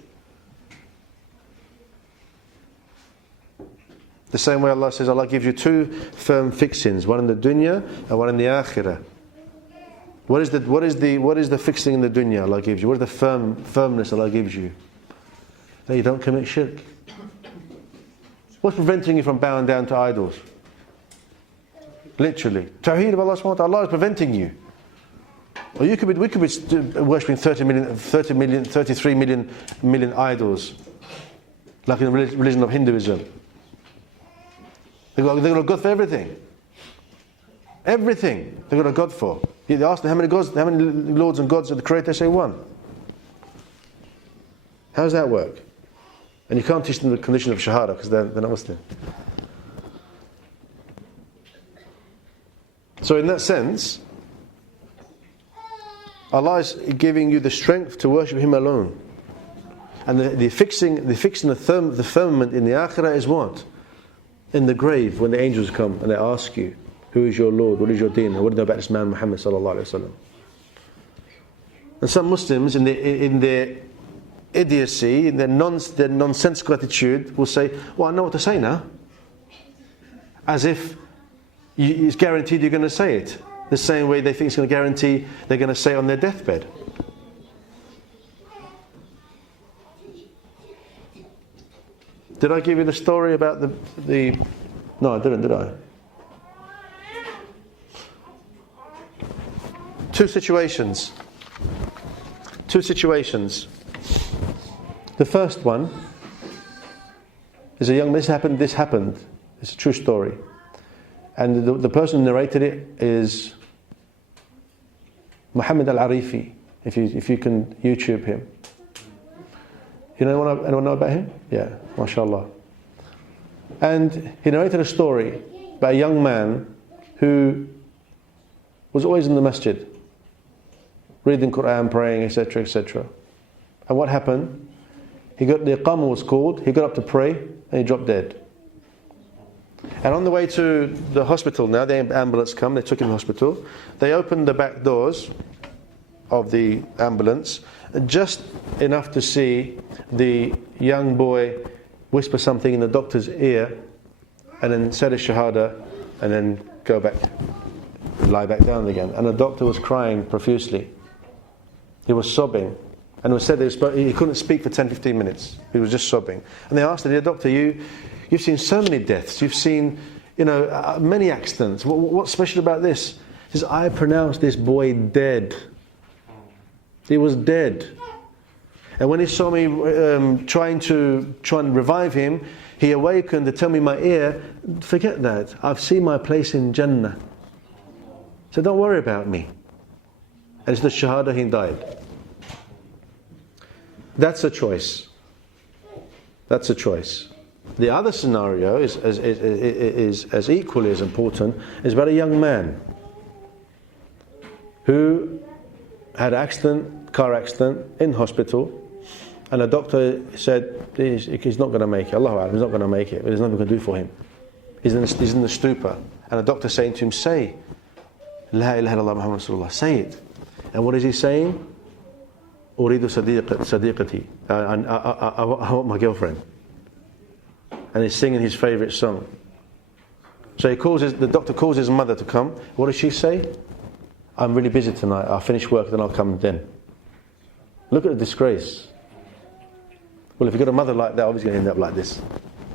The same way Allah says, Allah gives you 2 firm fixings, one in the dunya and one in the akhirah. What is the fixing in the dunya Allah gives you? What is the firmness Allah gives you? That you don't commit shirk. What's preventing you from bowing down to idols? Literally. Tawheed of Allah subhanahu wa ta'ala. Allah is preventing you. Or we could be worshipping 33 million idols. Like in the religion of Hinduism. They've got a God for everything. Everything they've got a God for. You ask them how many lords and gods are the creator, they say 1. How does that work? And you can't teach them the condition of Shahadah because they're not Muslim. So in that sense, Allah is giving you the strength to worship Him alone. And the fixing the firmament in the akhirah is what? In the grave, when the angels come and they ask you, who is your Lord? What is your deen? What do you know about this man Muhammad sallallahu alaihi wasallam? And some Muslims in their idiocy, in their nonsensical attitude, will say, well, I know what to say now. As if it's guaranteed you're going to say it. The same way they think it's going to guarantee they're going to say it on their deathbed. Did I give you the story about the... No, I didn't, did I? Two situations. The first one is a young man. This happened. It's a true story. And the person who narrated it is Muhammad al-Arifi, if you can YouTube him. You know anyone know about him? Yeah, mashallah. And he narrated a story about a young man who was always in the masjid, reading Quran, praying, etc., etc. And what happened? The Iqamah was called, he got up to pray, and he dropped dead. And on the way to the hospital now, the ambulance come, they took him to the hospital. They opened the back doors of the ambulance, just enough to see the young boy whisper something in the doctor's ear, and then said a Shahadah, and then go back, lie back down again. And the doctor was crying profusely. He was sobbing. And it was said that he couldn't speak for 10-15 minutes. He was just sobbing. And they asked him, "Dear doctor, you've seen so many deaths. You've seen, many accidents. What's special about this?" He says, "I pronounced this boy dead. He was dead. And when he saw me trying to revive him, he awakened to tell me in my ear, 'Forget that. I've seen my place in Jannah. So don't worry about me.'" And it's the Shahadah, he died. That's a choice. That's a choice. The other scenario is as equally as important. Is about a young man who had car accident in hospital, and the doctor said he's not going to make it. Allahu Akbar, he's not going to make it. There's nothing we can do for him. He's in the stupor, and the doctor saying to him, "Say, La ilaha illallah Muhammad Rasulullah." Say it. And what is he saying? "Uridu sadiqati." I want my girlfriend. And he's singing his favourite song. So the doctor calls his mother to come. What does she say? "I'm really busy tonight. I'll finish work, then I'll come then." Look at the disgrace. Well, if you've got a mother like that, obviously going to end up like this.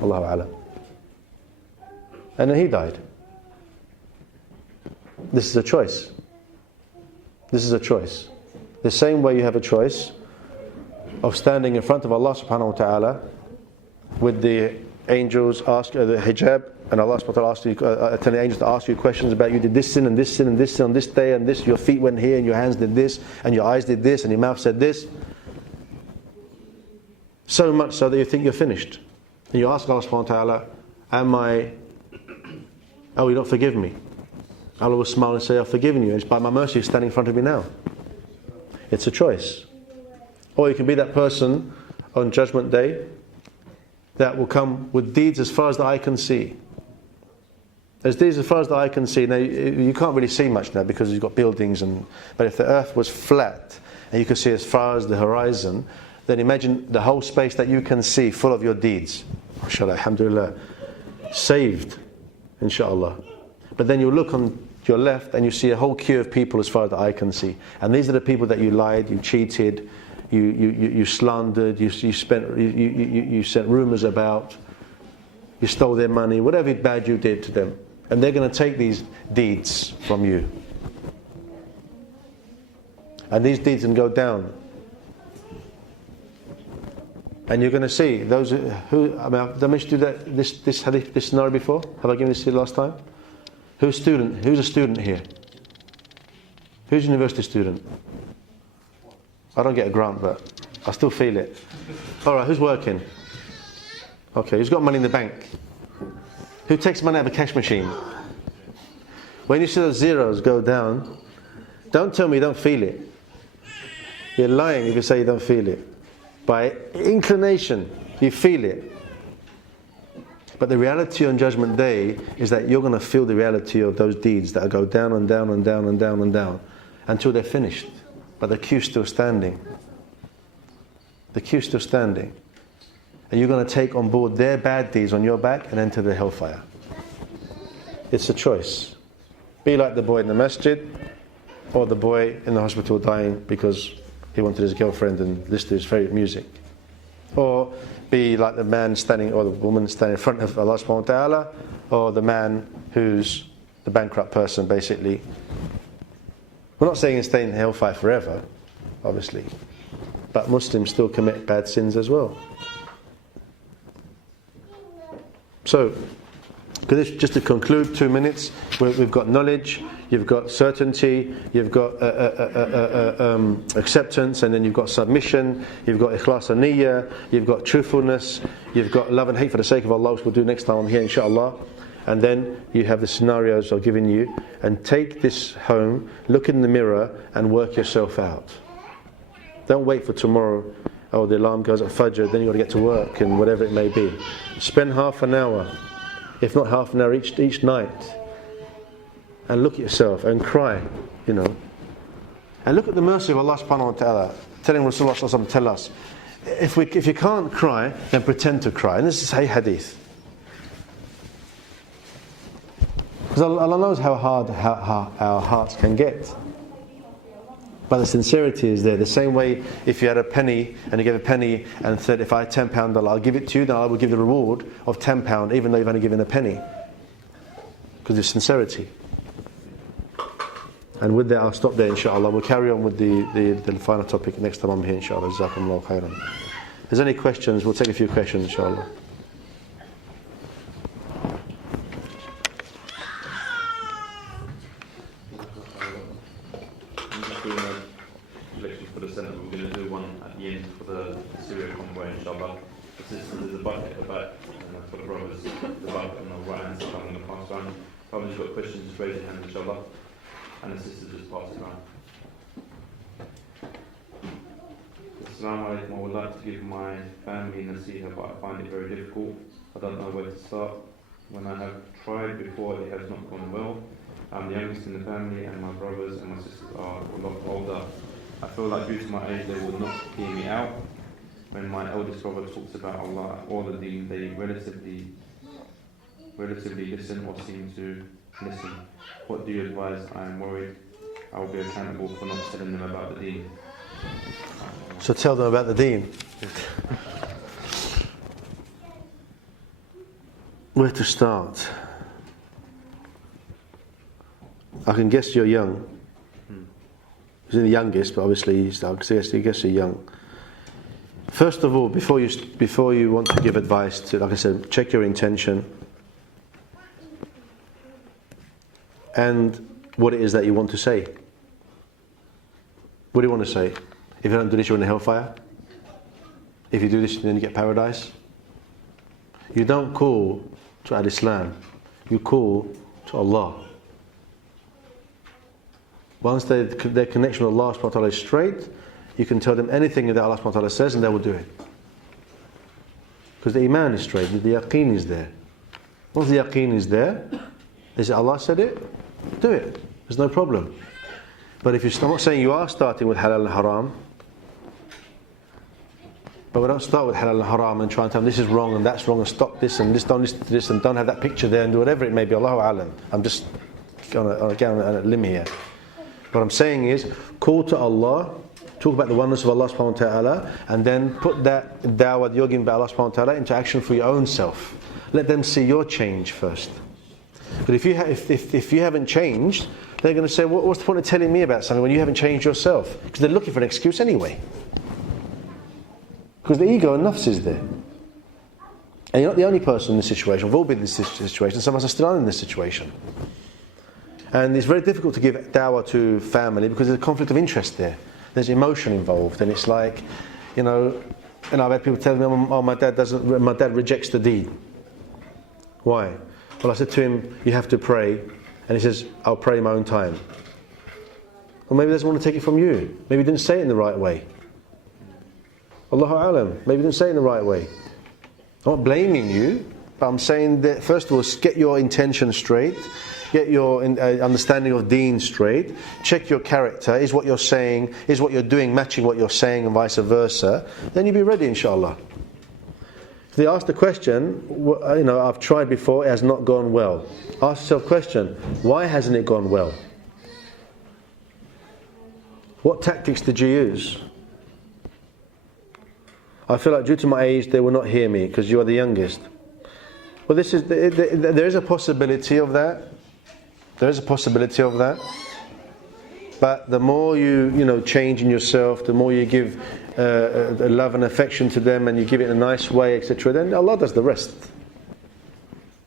Allahu Alam. And then he died. This is a choice. This is a choice. The same way you have a choice of standing in front of Allah subhanahu wa ta'ala with the angels the hijab, and Allah subhanahu wa ta'ala asks you, telling the angels to ask you questions about you did this sin and this sin and this sin on this day and this, your feet went here and your hands did this and your eyes did this and your mouth said this. So much so that you think you're finished. And you ask Allah subhanahu wa ta'ala, oh, you don't forgive me. Allah will smile and say, "I've forgiven you. And it's by my mercy you're standing in front of me now." It's a choice. Or you can be that person on Judgment Day that will come with deeds as far as the eye can see. There's deeds as far as the eye can see. Now you can't really see much now because you've got buildings, but if the earth was flat and you could see as far as the horizon, then imagine the whole space that you can see full of your deeds. MashaAllah, alhamdulillah. Saved, inshallah. But then you look on your left and you see a whole queue of people as far as the eye can see. And these are the people that you lied, you cheated, you slandered, you sent rumours about, you stole their money, whatever bad you did to them. And they're going to take these deeds from you. And these deeds can go down. And you're going to see those who, I mean, did I mention this scenario before? Have I given this to you last time? Who's a student here? Who's a university student? I don't get a grant, but I still feel it. Alright, who's working? Okay, who's got money in the bank? Who takes money out of a cash machine? When you see those zeros go down, don't tell me you don't feel it. You're lying if you say you don't feel it. By inclination, you feel it. But the reality on Judgment Day is that you're going to feel the reality of those deeds that go down and down and down and down and down until they're finished. But the queue's still standing. The queue's still standing. And you're going to take on board their bad deeds on your back and enter the hellfire. It's a choice. Be like the boy in the masjid, or the boy in the hospital dying because he wanted his girlfriend and listened to his favourite music. Or be like the man standing, or the woman standing in front of Allah subhanahu wa ta'ala, or the man who's the bankrupt person basically. We're not saying stay in hellfire forever, obviously, but Muslims still commit bad sins as well. So, just to conclude, 2 minutes, we've got knowledge, you've got certainty, you've got acceptance, and then you've got submission, you've got ikhlas and niyyah, you've got truthfulness, you've got love and hate for the sake of Allah, which we'll do next time I'm here, inshallah. And then you have the scenarios I've given you, and take this home, look in the mirror, and work yourself out. Don't wait for tomorrow. Oh, the alarm goes at Fajr, then you've got to get to work, and whatever it may be. Spend half an hour, if not half an hour each night, and look at yourself and cry, you know. And look at the mercy of Allah subhanahu wa ta'ala, telling Rasulullah sallallahu alaihi wasallam, tell us, if you can't cry, then pretend to cry. And this is Sahih Hadith. Because Allah knows how hard our hearts can get. But the sincerity is there. The same way if you had a penny and you gave a penny and said, if I had £10, I'll give it to you, then I will give the reward of £10 even though you've only given a penny. Because there's sincerity. And with that I'll stop there, inshallah. We'll carry on with the final topic next time I'm here, inshallah. Jazakumullahu khairan. If there's any questions, we'll take a few questions, inshallah. There's a bucket at the back, and for the brothers, the bucket on the right hand side, I'm going to pass around. If you've got questions, just raise your hand, inshallah. And the sisters just pass it around. Assalamu alaikum. I would like to give my family nasiha, but I find it very difficult. I don't know where to start. When I have tried before, it has not gone well. I'm the youngest in the family, and my brothers and my sisters are a lot older. I feel like due to my age, they will not hear me out. When my eldest brother talks about Allah or the deen, they relatively listen or seem to listen. What do you advise? I am worried I will be accountable for not telling them about the deen. So tell them about the deen. Where to start? I can guess you're young. He's the youngest, but obviously I guess you're young. First of all, before you want to give advice to, like I said, check your intention and what it is that you want to say. What do you want to say? If you don't do this, you're in the hellfire. If you do this, then you get paradise. You don't call to Al-Islam. You call to Allah. Once their connection with Allah subhanahu wa ta'ala is straight, you can tell them anything that Allah subhanahu wa ta'ala says and they will do it. Because the iman is straight, the yaqeen is there. Once the yaqeen is there, is it Allah said it? Do it. There's no problem. But if I'm not saying you are starting with halal and haram, but we don't start with halal and haram and try and tell them this is wrong and that's wrong and stop this and this, don't listen to this and don't have that picture there and do whatever it may be. Allahu alam. I'm just on a limb here. What I'm saying is, call to Allah, talk about the oneness of Allah subhanahu wa ta'ala, and then put that da'wah that you're giving by Allah subhanahu wa ta'ala into action for your own self. Let them see your change first. But if you haven't changed, they're going to say, what's the point of telling me about something when you haven't changed yourself? Because they're looking for an excuse anyway. Because the ego and nafs is there. And you're not the only person in this situation. We've all been in this situation. Some of us are still in this situation. And it's very difficult to give da'wah to family because there's a conflict of interest there. There's emotion involved, and it's like, I've had people tell me, "Oh, my dad rejects the deed." Why? Well, I said to him, "You have to pray," and he says, "I'll pray in my own time." Well, maybe he doesn't want to take it from you. Maybe he didn't say it in the right way. Allahu alam. Maybe he didn't say it in the right way. I'm not blaming you, but I'm saying that first of all, get your intention straight. Get your understanding of deen straight. Check your character. Is what you're saying, is what you're doing matching what you're saying and vice versa? Then you'll be ready, inshallah. If they ask the question, I've tried before, it has not gone well. Ask yourself the question, why hasn't it gone well? What tactics did you use? I feel like due to my age, they will not hear me because you are the youngest. Well, there is a possibility of that. There is a possibility of that. But the more you change in yourself, the more you give love and affection to them, and you give it in a nice way, etc., then Allah does the rest.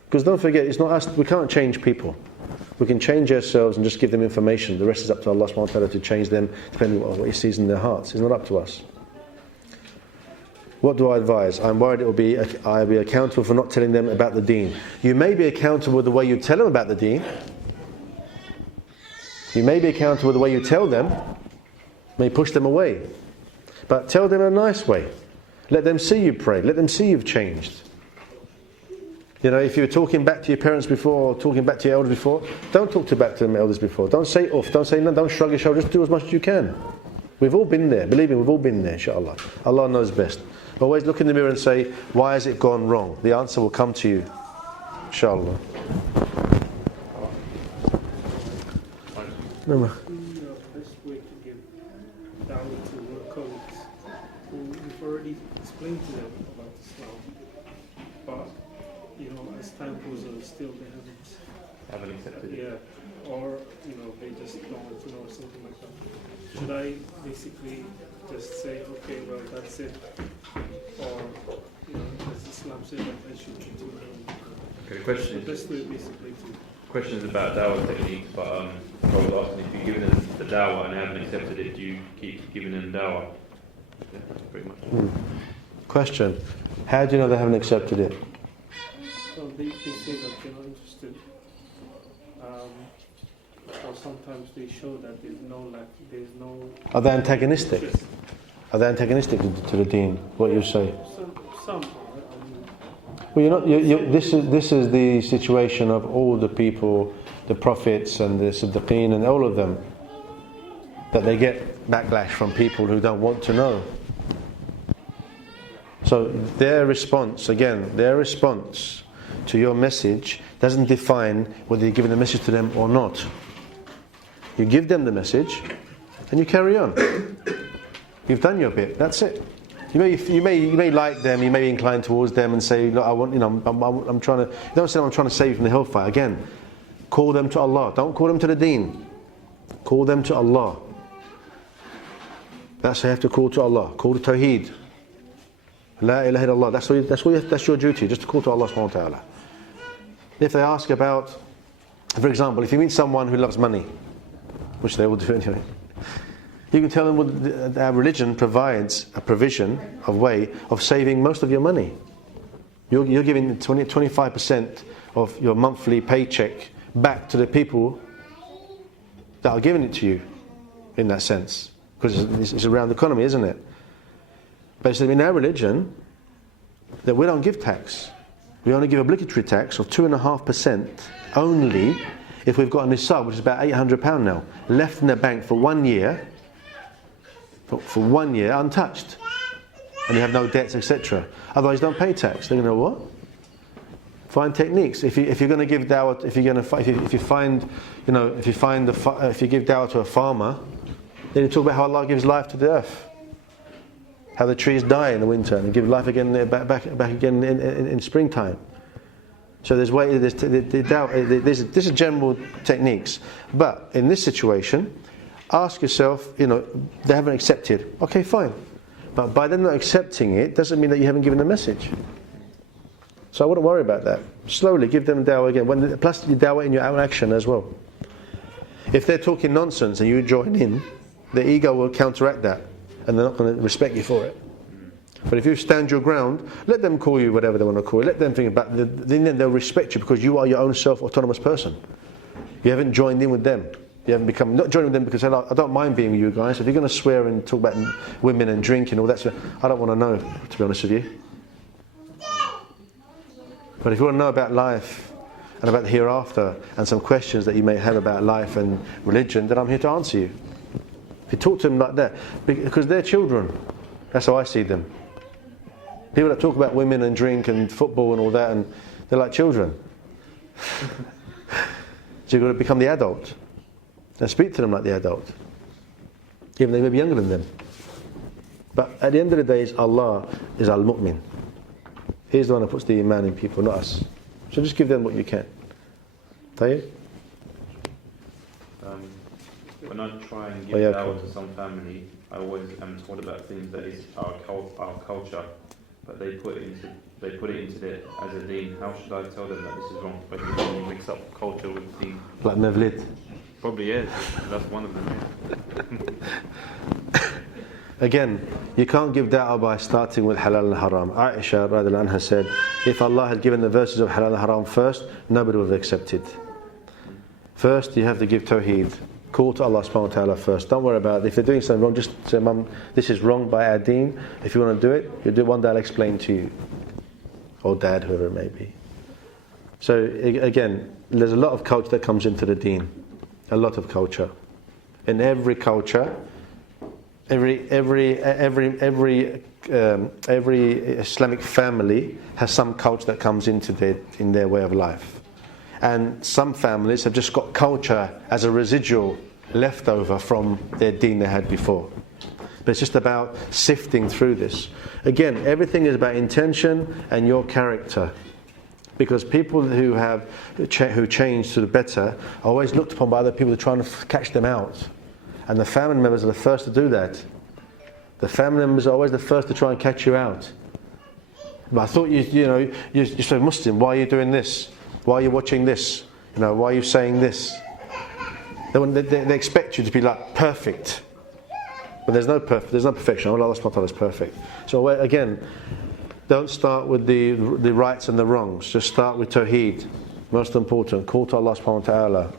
Because don't forget, it's not us, we can't change people. We can change ourselves and just give them information. The rest is up to Allah subhanahu wa ta'ala to change them depending on what He sees in their hearts. It's not up to us. What do I advise? I'm worried I'll be accountable for not telling them about the deen. You may be accountable with the way you tell them about the deen. You may be accountable with the way you tell them. May push them away. But tell them in a nice way. Let them see you pray. Let them see you've changed. If you were talking back to your parents before, or talking back to your elders before, don't talk back to the elders before. Don't say off. Don't say no. Don't shrug your shoulders. Just do as much as you can. We've all been there. Believe me, we've all been there, inshallah. Allah knows best. Always look in the mirror and say, why has it gone wrong? The answer will come to you, inshallah. No. The best way to give dawah to your colleagues who you've already explained to them about Islam, but as time goes on, still they haven't accepted it. Yeah, or they just don't want to know or something like that. Should I basically just say, okay, well that's it, or as Islam said that I should continue? Okay, the question the best way basically to. Question is about dawah techniques, but I was asking if you've given them the dawah and they haven't accepted it, do you keep giving them dawah? Yeah, that's pretty much it. Question: how do you know they haven't accepted it? Well, they say that they're not interested. Or sometimes they show that there's no. Are they antagonistic? interest. Are they antagonistic to the deen? What you say? Some. Well, you're not. This is the situation of all the people, the prophets and the siddiqeen and all of them, that they get backlash from people who don't want to know. So their response to your message doesn't define whether you're giving the message to them or not. You give them the message, and you carry on. You've done your bit. That's it. You may like them. You may be inclined towards them and say, "Look, I want. I'm trying to." Don't say, "I'm trying to save you from the hellfire." Again, call them to Allah. Don't call them to the Deen. Call them to Allah. That's how you have to call to Allah. Call to Tawheed. La ilaha illallah. That's your duty. Just to call to Allah subhanahu wa ta'ala. If they ask about, for example, if you meet someone who loves money, which they will do anyway, you can tell them our religion provides a provision of way of saving most of your money. You're giving 25% of your monthly paycheck back to the people that are giving it to you, in that sense, because it's around the economy, isn't it? But it's in our religion that we don't give tax. We only give obligatory tax of 2.5% only if we've got a nisab, which is about £800 now, left in the bank for 1 year, for 1 year untouched, and you have no debts, etc. Otherwise, don't pay tax. They're going to what? Find techniques. If you're going to give dawah, if you give dawah to a farmer, then you talk about how Allah gives life to the earth, how the trees die in the winter and give life again back again in springtime. So there's general techniques, but in this situation, ask yourself, they haven't accepted. Okay, fine, but by them not accepting it doesn't mean that you haven't given the message. So I wouldn't worry about that. Slowly give them dawah again. Plus you dawah in your own action as well. If they're talking nonsense and you join in, the ego will counteract that, and they're not going to respect you for it. But if you stand your ground, let them call you whatever they want to call you. Let them think about it. Then they'll respect you because you are your own self-autonomous person. You haven't joined in with them. You haven't become, not joining with them because I don't mind being with you guys. If you're going to swear and talk about women and drink and all that stuff, I don't want to know, to be honest with you. But if you want to know about life and about the hereafter and some questions that you may have about life and religion, then I'm here to answer you. If you talk to them like that, because they're children. That's how I see them. People that talk about women and drink and football and all that, and they're like children. So you've got to become the adult and speak to them like the adult, even though they may be younger than them. But at the end of the day, Allah is al-mu'min. He's the one who puts the iman in people, not us. So just give them what you can. Tayyib? When I try and Oh, give yeah, dawah cool. to some family, I always am told about things that is our culture, but they put it into the as a deen. How should I tell them that this is wrong? But you mix up culture with deen. Like Mevlid. Probably is. That's one of them. Yeah. Again, you can't give da'wah by starting with halal and haram. Aisha radiallahu anha said, if Allah had given the verses of halal and haram first, nobody would have accepted. First, you have to give tawheed. Call to Allah subhanahu wa ta'ala first. Don't worry about it. If they're doing something wrong, just say, Mum, this is wrong by our deen. If you want to do it, you do it one day, I'll explain to you. Or Dad, whoever it may be. So again, there's a lot of culture that comes into the deen. A lot of culture. In every culture, every Islamic family has some culture that comes into their way of life. And some families have just got culture as a residual leftover from their deen they had before. But it's just about sifting through this. Again, everything is about intention and your character. Because people who change to the better are always looked upon by other people to try and catch them out. And the family members are the first to do that. The family members are always the first to try and catch you out. But I thought you're so Muslim, why are you doing this? Why are you watching this? Why are you saying this? They expect you to be like perfect. But there's no perfection. Allah subhanahu wa ta'ala is perfect. So again, don't start with the rights and the wrongs. Just start with tawheed. Most important. Call to Allah subhanahu wa ta'ala.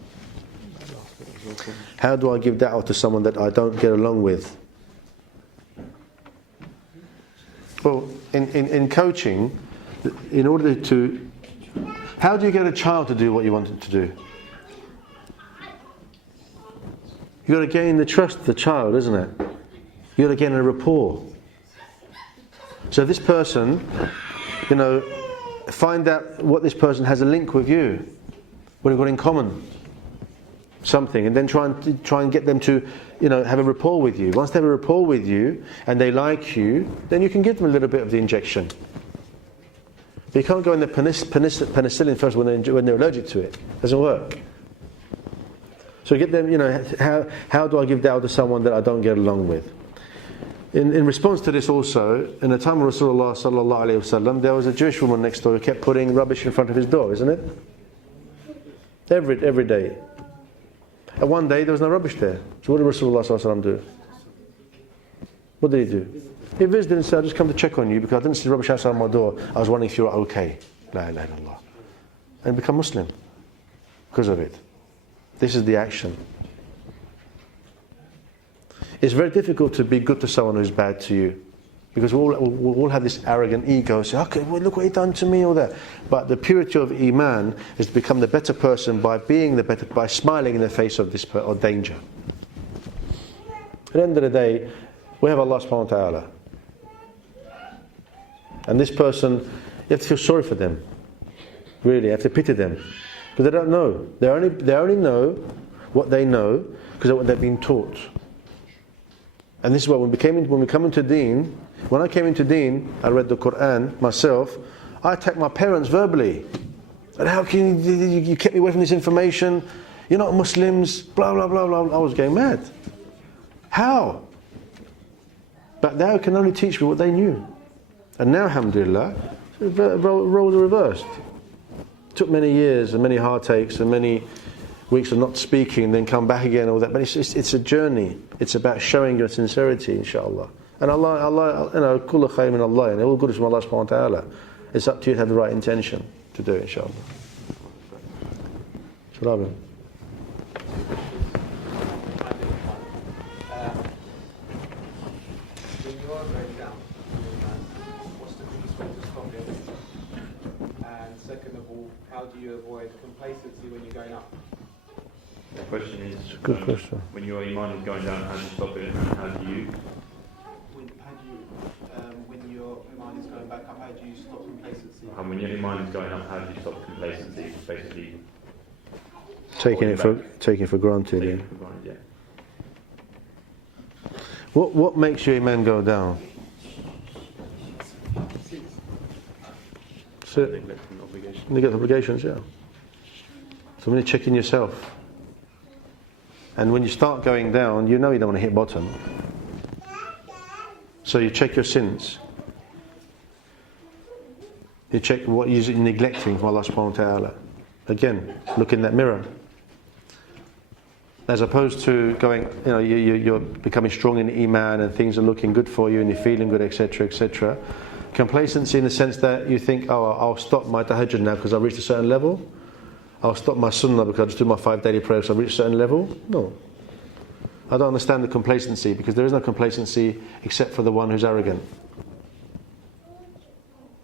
How do I give da'wah to someone that I don't get along with? Well, in coaching, in order to... How do you get a child to do what you want it to do? You've got to gain the trust of the child, isn't it? You've got to gain a rapport. So this person, find out what this person has a link with you. What you've got in common. Something. And then try and get them to, have a rapport with you. Once they have a rapport with you and they like you, then you can give them a little bit of the injection. But you can't go in the penicillin first when they're allergic to it. It doesn't work. So get them, how do I give da'wah to someone that I don't get along with? In response to this also, in the time of Rasulullah sallallahu alayhi wasallam, there was a Jewish woman next door who kept putting rubbish in front of his door, isn't it? Every day. And one day there was no rubbish there. So what did Rasulullah sallallahu alayhi wasallam do? What did he do? He visited and said, I just come to check on you because I didn't see rubbish outside my door. I was wondering if you were okay. La ilaha illallah. And become Muslim because of it. This is the action. It's very difficult to be good to someone who's bad to you. Because we all have this arrogant ego, say, okay, well, look what he done to me, all that. But the purity of Iman is to become the better person by smiling in the face of this danger. At the end of the day, we have Allah subhanahu wa ta'ala. And this person, you have to feel sorry for them. Really, you have to pity them. But they don't know. They only know what they know because of what they've been taught. And this is why when we come into Deen, when I came into Deen, I read the Quran myself, I attacked my parents verbally. And how can you kept me away from this information? You're not Muslims, blah, blah, blah, blah. I was going mad. How? But they can only teach me what they knew. And now, alhamdulillah, roles are reversed. It took many years and many heartaches and many weeks of not speaking and then come back again and all that. But it's a journey. It's about showing your sincerity, inshallah. And Allah, kullu khayr min Allah, and all good is from Allah subhanahu wa ta'ala. It's up to you to have the right intention to do it, inshallah. Shalabi. How do you avoid complacency when you're going up? The question is, good question. When your iman is going down, how do you stop it? And when your iman is going back up, how do you stop complacency? And when your iman is going up, how do you stop complacency? Basically, taking it for granted. taking it for granted, yeah. What makes your iman go down? Neglect obligations, yeah. So when you're checking yourself, And when you start going down, you know you don't want to hit bottom. So you check your sins. You check what you're neglecting from Allah subhanahu wa ta'ala. Again, look in that mirror. As opposed to going, you're becoming strong in Iman and things are looking good for you and you're feeling good, etc., etc. Complacency in the sense that you think, oh, I'll stop my tahajjud now because I've reached a certain level. I'll stop my sunnah because I just do my 5 daily prayers so I've reached a certain level. No. I don't understand the complacency, because there is no complacency except for the one who's arrogant.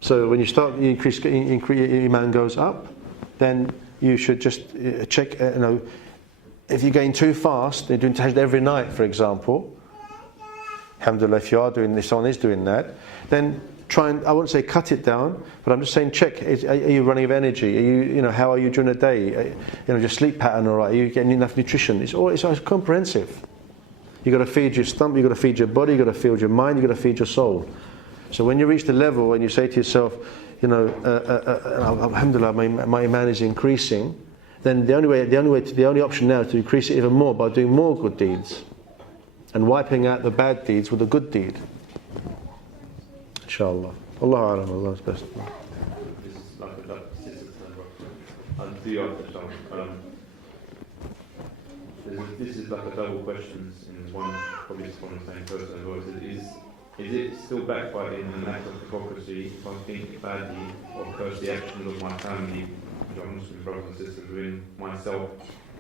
So when you start, your Iman goes up, then you should just check, if you're going too fast, you're doing tahajjud every night, for example, alhamdulillah, if you are doing this, someone is doing that, then try and, I wouldn't say cut it down, but I'm just saying check, are you running out of energy? Are you, how are you during the day? Your sleep pattern, all right? Are you getting enough nutrition? It's comprehensive. You've got to feed your stomach, you've got to feed your body, you've got to feed your mind, you've got to feed your soul. So when you reach the level and you say to yourself, alhamdulillah, my Iman is increasing, then the only option now is to increase it even more by doing more good deeds and wiping out the bad deeds with a good deed. Inshallah. Allahu A'lam, Allah's best. This is like a this is like a double question in one, probably from the same person as well. Is it still backbiting an act of hypocrisy if I think badly or curse the actions of my family, which are Muslim brothers and sisters, within myself,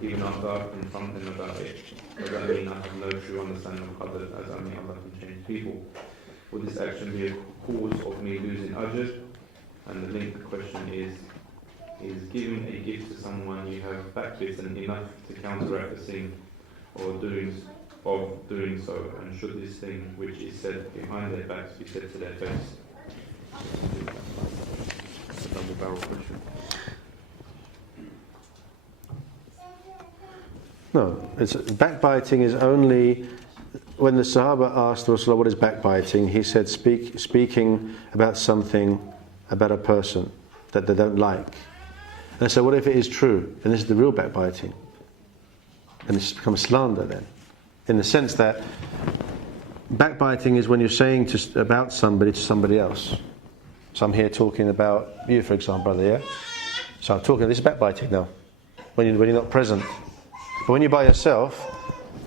even after I've confronted them about it? Does that mean I have no true understanding of others, as I mean Allah can change people? Would this action be a cause of me losing ajr? And the linked question is giving a gift to someone you have backbitten enough to counteract the sin of doing so, and should this thing which is said behind their backs be said to their face? That's a double barrel question. No, backbiting is only when the Sahaba asked Rasulullah what is backbiting. He said speaking about something, about a person that they don't like. And so what if it is true? And this is the real backbiting. And it's become slander then. In the sense that backbiting is when you're saying about somebody to somebody else. So I'm here talking about you, for example, brother, yeah? So I'm talking, this is backbiting now, when you're not present. But when you're by yourself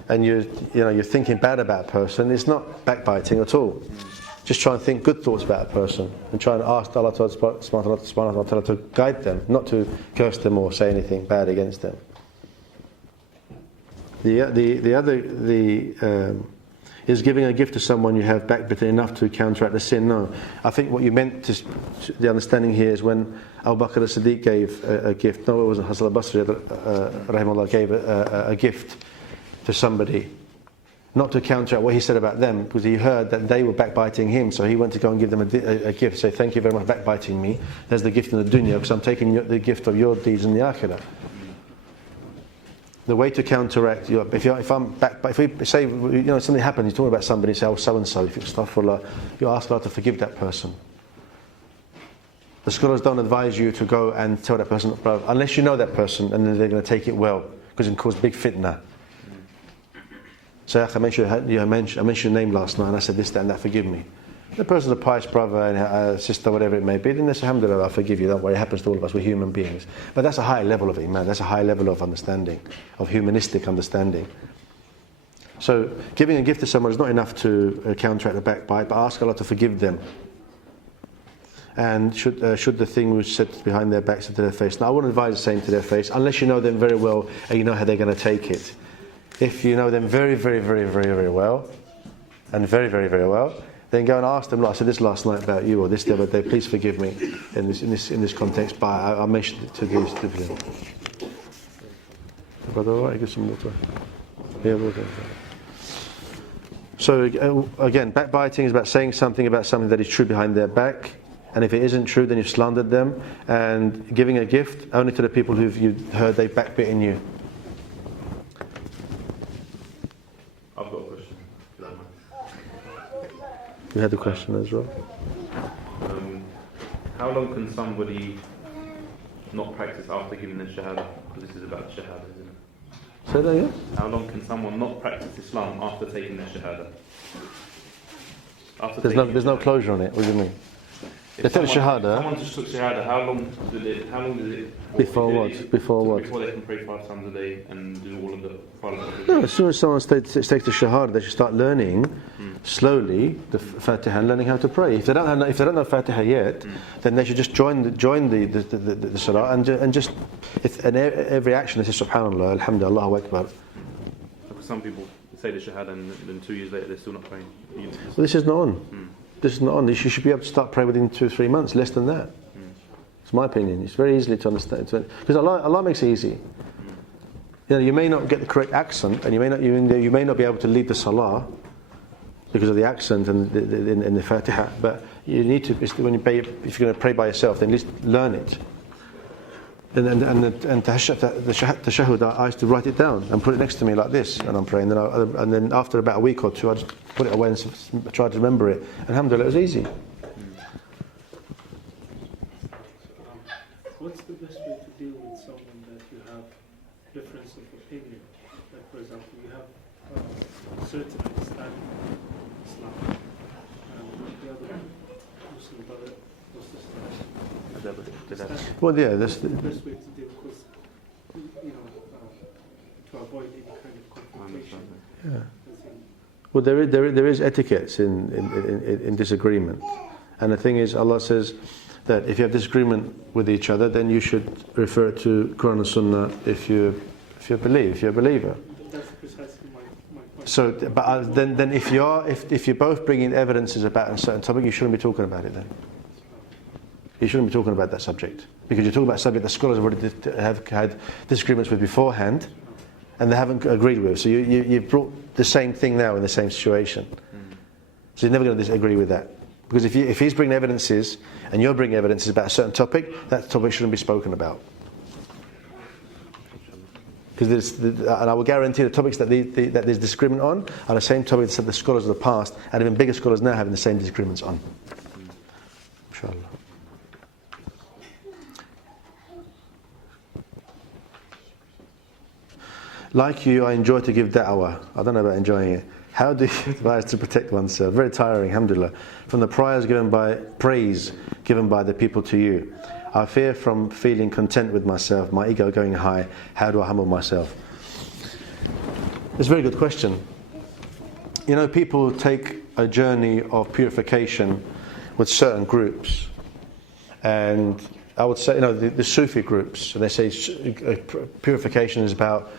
and you're thinking bad about a person, it's not backbiting at all. Just try and think good thoughts about a person and try and ask Allah subhanahu wa ta'ala to guide them, not to curse them or say anything bad against them. The other is giving a gift to someone you have backbitten enough to counteract the sin. No, I think what you meant the understanding here is when Abu Bakr as-Siddiq gave a gift. No, it wasn't. Hasan al-Basri rahimahullah gave a gift to somebody, not to counteract what he said about them, because he heard that they were backbiting him, so he went to go and give them a gift. Say, thank you very much for backbiting me. There's the gift in the dunya, because I'm taking the gift of your deeds in the akhirah. The way to counteract, if we say, something happens, you talk about somebody, say, oh, so and so, if you astaghfirullah, you ask Allah to forgive that person. The scholars don't advise you to go and tell that person, unless you know that person, and then they're going to take it well, because it can cause big fitna. So I mentioned your name last night, and I said this, that, and that, forgive me. The person's a pious brother and sister, whatever it may be, then they say, alhamdulillah, I forgive you, don't worry, it happens to all of us, we're human beings. But that's a high level of iman, that's a high level of understanding, of humanistic understanding. So giving a gift to someone is not enough to counteract the backbite, but ask Allah to forgive them. And should the thing which said behind their backs to their face. Now I wouldn't advise the same to their face, unless you know them very well and you know how they're going to take it. If you know them very, very, very, very, very well, and very, very, very well, then go and ask them, like I said this last night about you, or this the other day, please forgive me in this context, but I mentioned it to these people. Brother, all right, get some water. Yeah, water. So again, backbiting is about saying something about something that is true behind their back, and if it isn't true, then you've slandered them, and giving a gift only to the people who you heard they backbitten you. I've got a question. You had the question as well. How long can somebody not practice after giving the Shahadah? Because this is about Shahadah, isn't it? Say that again? How long can someone not practice Islam after taking their Shahadah? There's no closure on it. What do you mean? They take the Shahada. Someone just took Shahada. How long does it? Before what? Before what? Before they can pray 5 times a day and do all of the following. No, as soon as someone takes the Shahada, they should start learning slowly the Fatiha and learning how to pray. If they don't know Fatiha yet, then they should just join the Salah and just every action they say Subhanallah, Alhamdulillah, Allahu Akbar. Because some people say the Shahada and then 2 years later they're still not praying. Well, this is not on. This is not on. You should be able to start praying within 2 or 3 months, less than that. It's my opinion. It's very easily to understand because Allah makes it easy. You may not get the correct accent, and you may not be able to lead the Salah because of the accent and the Fatiha. But you need to. If you're going to pray by yourself, then at least learn it. And the Shahadah, I used to write it down and put it next to me like this, and I'm praying. And then after about a week or two, I just put it away and tried to remember it. And alhamdulillah, it was easy. What's the best way to deal with someone that you have difference of opinion? Like, for example, you have a certain understanding of Islam, and the other Muslim brother or sister. Well, yeah, that's the best way to deal, because to avoid any kind of confrontation. Yeah. Well, there is etiquettes in disagreement, and the thing is, Allah says that if you have disagreement with each other, then you should refer to Quran and Sunnah if you're a believer. That's precisely my point. So, but then if you're both bringing evidences about a certain topic, you shouldn't be talking about it then. You shouldn't be talking about that subject, because you're talking about a subject that scholars have had disagreements with beforehand, and they haven't agreed with. So you've brought the same thing now in the same situation. So you're never going to disagree with that, because if he's bringing evidences and you're bringing evidences about a certain topic, that topic shouldn't be spoken about. Because and I will guarantee the topics that there's disagreement on are the same topics that the scholars of the past and even bigger scholars now having the same disagreements on. Inshallah. Like you, I enjoy to give da'wah. I don't know about enjoying it. How do you advise to protect oneself? Very tiring, alhamdulillah. From the praise given by the people to you. I fear from feeling content with myself, my ego going high. How do I humble myself? It's a very good question. People take a journey of purification with certain groups. And I would say, the Sufi groups, and they say purification is about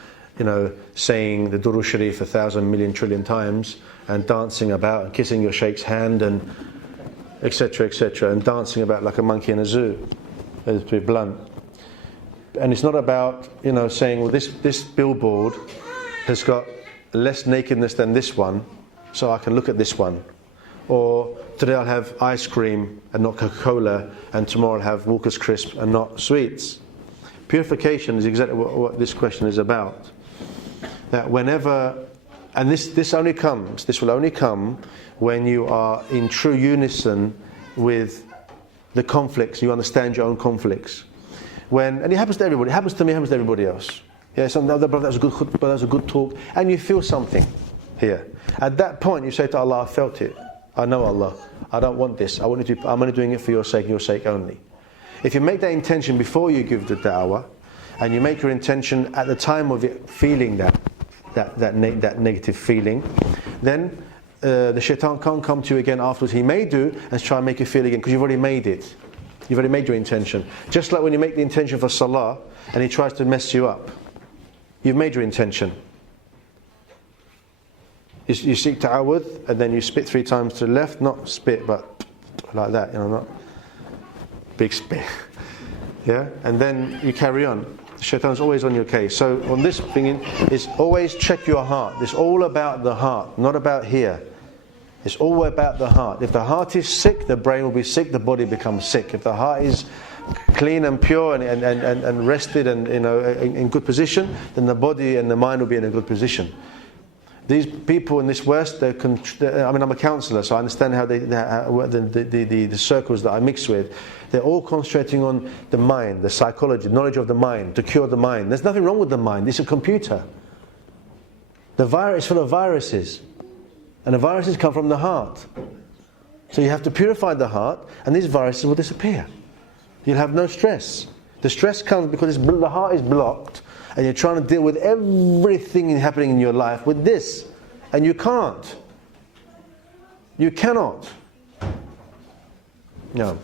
saying the Durood Sharif 1,000 million trillion times and dancing about and kissing your sheikh's hand and etc., and dancing about like a monkey in a zoo, to be blunt. And it's not about, saying, well, this billboard has got less nakedness than this one, so I can look at this one. Or today I'll have ice cream and not Coca-Cola, and tomorrow I'll have Walker's Crisp and not sweets. Purification is exactly what this question is about. That whenever, and this will only come when you are in true unison with the conflicts, you understand your own conflicts. And it happens to everybody, it happens to me, it happens to everybody else. Yeah, some other brother, that was a good talk, and you feel something here. At that point you say to Allah, I felt it. I know Allah, I don't want this. I'm only doing it for your sake and your sake only. If you make that intention before you give the da'wah, and you make your intention at the time of it feeling that negative feeling, then the shaitan can't come to you again afterwards. He may do and try and make you feel again, because you've already made it. You've already made your intention. Just like when you make the intention for salah and he tries to mess you up, you've made your intention. You seek ta'awudh and then you spit 3 times to the left, not spit but like that, not big spit. Yeah, and then you carry on. The shaitan's always on your case. So on this thing is always check your heart. It's all about the heart, not about here. It's all about the heart. If the heart is sick, the brain will be sick, the body becomes sick. If the heart is clean and pure and rested and in good position, then the body and the mind will be in a good position. These people in this West, I'm a counsellor, so I understand how the circles that I mix with. They're all concentrating on the mind, the psychology, knowledge of the mind, to cure the mind. There's nothing wrong with the mind. It's a computer. The virus is full of viruses. And the viruses come from the heart. So you have to purify the heart, and these viruses will disappear. You'll have no stress. The stress comes because the heart is blocked, and you're trying to deal with everything happening in your life with this. And you can't. You cannot. No.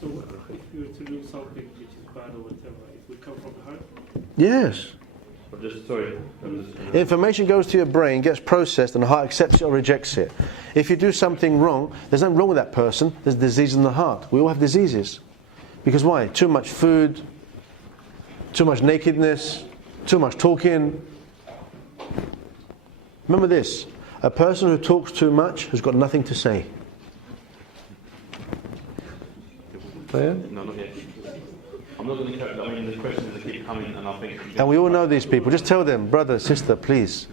So if you were to do something which is bad or whatever, it would come from the heart? Yes. Sorry. Information goes to your brain, gets processed, and the heart accepts it or rejects it. If you do something wrong, there's nothing wrong with that person. There's disease in the heart. We all have diseases. Because why? Too much food, too much nakedness, too much talking. Remember this, a person who talks too much has got nothing to say. Oh, yeah? No, not yet. I'm not going to carry. I mean, the questions that keep coming, and I think. And we all know these people. Just tell them, brother, sister, please.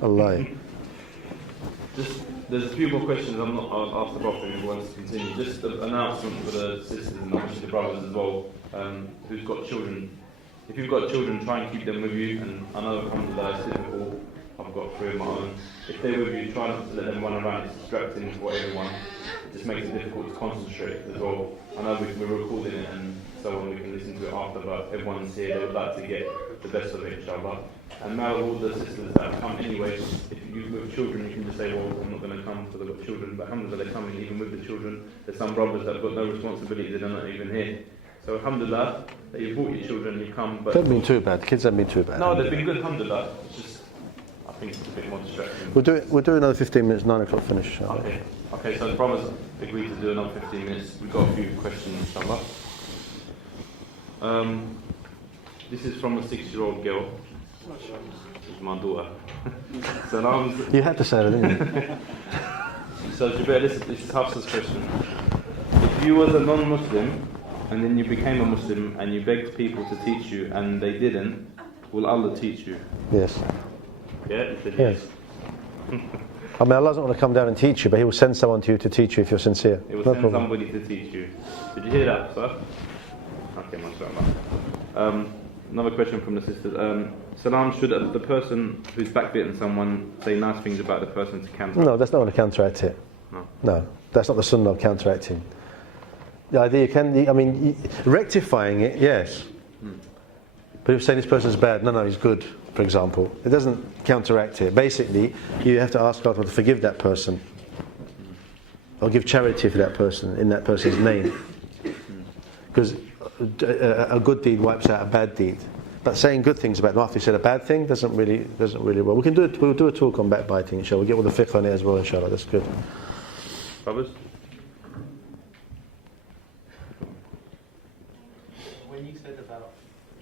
Allah. There's a few more questions I'll ask the Prophet if he wants to continue. Just an announcement for the sisters and obviously the brothers as well, who's got children. If you've got children, try and keep them with you. And I know alhamdulillah, it's difficult. I've got 3 of my own. If they're with you, try not to let them run around. It's distracting for everyone. It just makes it difficult to concentrate as well. I know we're recording it and so on, we can listen to it after, but everyone's here, they would like to get the best of it, inshallah. And now all the sisters that have come anyway, if you've got children, you can just say, well, I'm not going to come because I've got children, but alhamdulillah, they're coming even with the children. There's some brothers that have got no responsibility, they're not even here. So alhamdulillah, that you've brought your children, you come, but... They've been too bad, the kids haven't been too bad. No, they've been good, alhamdulillah. It's just, I think it's a bit more distracting. We'll do another 15 minutes, 9 o'clock finish. Okay, so the brothers agreed to do another 15 minutes. We've got a few questions, inshallah. This is from a 6-year-old girl. This is my daughter. Salam. You had to say that, didn't you? So Jubair, this is Hafsa's question. If you was a non-Muslim and then you became a Muslim and you begged people to teach you and they didn't, will Allah teach you? Yes. Yeah? Yes. I mean, Allah's not going to come down and teach you, but He will send someone to you to teach you if you're sincere. He will send somebody to teach you. Did you hear that, sir? Okay, mashallah. Another question from the sisters. Salam, should the person who's backbiting someone say nice things about the person to counteract? No, that's not going to counteract it. No, that's not the sunnah of counteracting. The idea rectifying it, yes. But if you say this person's bad, no, he's good, for example, it doesn't counteract it. Basically, you have to ask God to forgive that person, or give charity for that person in that person's name, because a good deed wipes out a bad deed. But saying good things about them after you said a bad thing doesn't really well. We'll do a talk on backbiting, inshallah. We'll get all the fiqh on it as well, inshallah. That's good. Brothers? When you said about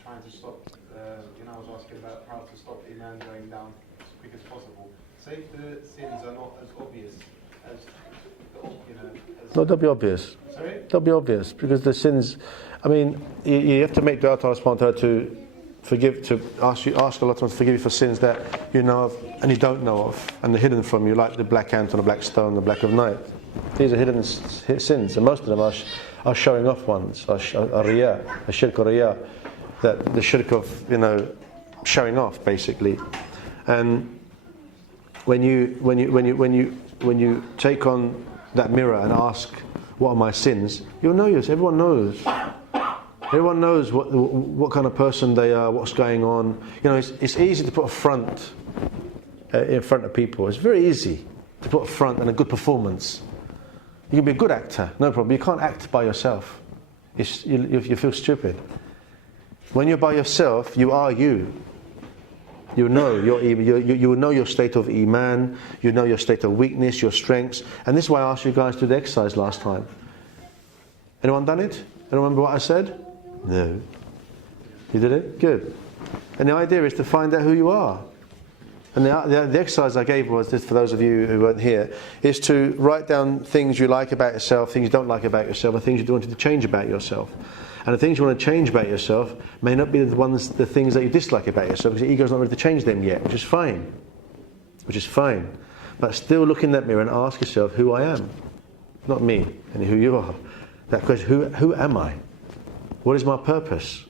trying to stop, I was asking about how to stop Iman going down as quick as possible. Say if the sins are not as obvious as, No, they'll be obvious. Sorry? They'll be obvious, because the sins, you have to make dua to Allah subhanahu wa ta'ala to forgive, to ask Allah to forgive you for sins that you know of and you don't know of, and they're hidden from you, like the black ant on a black stone, the black of night. These are hidden sins, and most of them are showing off ones, are riyah, a shirk or riyah, that the shirk of showing off basically. And when you take on that mirror and ask, what are my sins? You'll know yours. Everyone knows. Everyone knows what kind of person they are, what's going on. It's easy to put a front in front of people. It's very easy to put a front and a good performance. You can be a good actor, no problem. You can't act by yourself. You feel stupid. When you're by yourself, you are you. You know you know your state of iman. You know your state of weakness, your strengths. And this is why I asked you guys to do the exercise last time. Anyone done it? Anyone remember what I said? No. You did it? Good. And the idea is to find out who you are. And the exercise I gave was, this for those of you who weren't here, is to write down things you like about yourself, things you don't like about yourself, and things you wanted to change about yourself. And the things you want to change about yourself may not be the things that you dislike about yourself, because your ego's not ready to change them yet, which is fine. But still look in that mirror and ask yourself who I am. Not me, and who you are. That question, who am I? What is my purpose?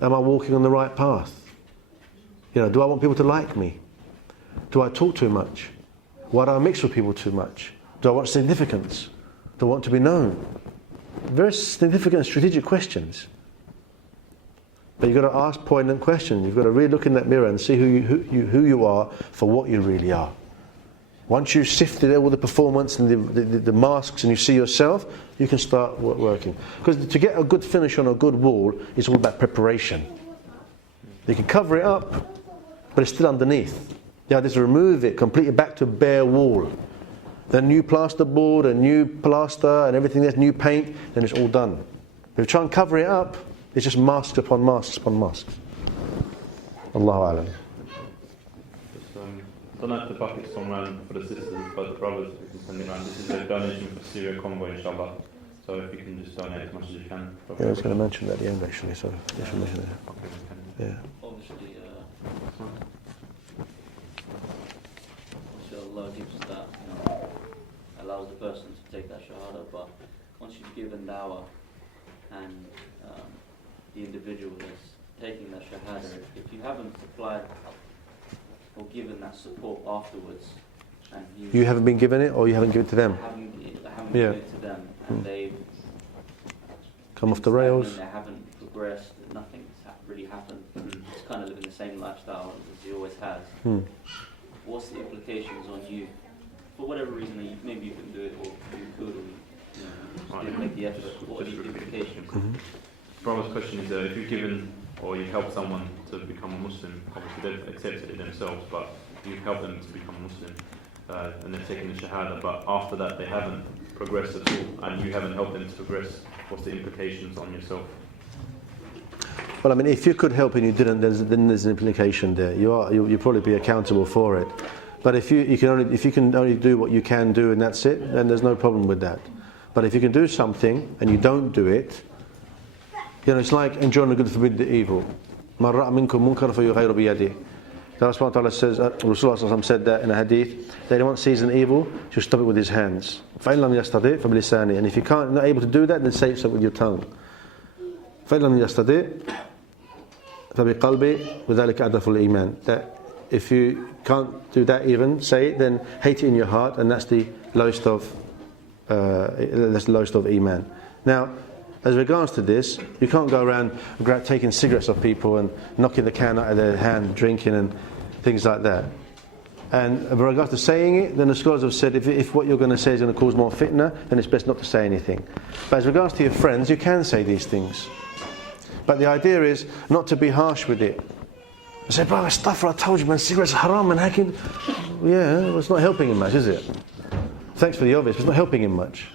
Am I walking on the right path? Do I want people to like me? Do I talk too much? Why do I mix with people too much? Do I want significance? Do I want to be known? Very significant strategic questions. But you've got to ask poignant questions. You've got to really look in that mirror and see who you are for what you really are. Once you've sifted all the performance and the masks and you see yourself, you can start working. Because to get a good finish on a good wall is all about preparation. You can cover it up, but it's still underneath. You have to remove it completely back to a bare wall. Then new plasterboard and new plaster and everything else, new paint, then it's all done. If you try and cover it up, it's just masks upon masks upon masks. Allahu Alam. I don't know if the bucket's on round for the sisters, but the brothers we can send it around. This is a donation for Syria convoy, inshallah. So if you can just donate as much as you can. Yeah, I was going to mention that at the end actually, so you should mention that. Yeah. Obviously, Allah gives that, allows the person to take that Shahadah, but once you've given dawah and the individual is taking that Shahadah, if you haven't supplied or given that support afterwards, and you haven't been given it, or you haven't given it to them? I haven't given it to them, and they've come off the rails. They haven't progressed, nothing's really happened. It's kind of living the same lifestyle as he always has. What's the implications on you? For whatever reason, maybe you can do it, or you could, or you didn't make the effort. What are the implications? Brother's question is if you've given or you've helped someone to become a Muslim, obviously they've accepted it themselves, but you've helped them to become a Muslim, and they've taken the Shahada, but after that they haven't progressed at all, and you haven't helped them to progress, what's the implications on yourself? Well, I mean, if you could help and you didn't, then there's an implication there. You'll probably be accountable for it. But if you can only do what you can do and that's it, then there's no problem with that. But if you can do something and you don't do it, it's like enjoying the good, forbid the evil. مَنْ رَأَ مِنْكُمْ مُنْكَرًا فَلْيُغَيِّرْهُ بِيَدِهِ. Allah subhanahu wa ta'ala says, Rasulullah said that in a hadith, that anyone sees an evil, should stop it with his hands. فَإِنْ لَمْ يَسْتَطِعْ فَبِلِسَانِهِ. And if you can't, not able to do that, then say it with your tongue. فَإِنْ لَمْ يَسْتَطِعْ فَبِقَلْبِ وَذَلِكَ أَضْعَفُ الْإِيمَانِ. That if you can't do that even, say it, then hate it in your heart, and that's the lowest of Iman. Now, as regards to this, you can't go around taking cigarettes off people and knocking the can out of their hand, drinking and things like that. And with regards to saying it, then the scholars have said if what you're going to say is going to cause more fitna, then it's best not to say anything. But as regards to your friends, you can say these things. But the idea is not to be harsh with it. I say, brother, stuff, I told you, man, cigarettes are haram and hacking. Yeah, well, it's not helping him much, is it? Thanks for the obvious, but it's not helping him much.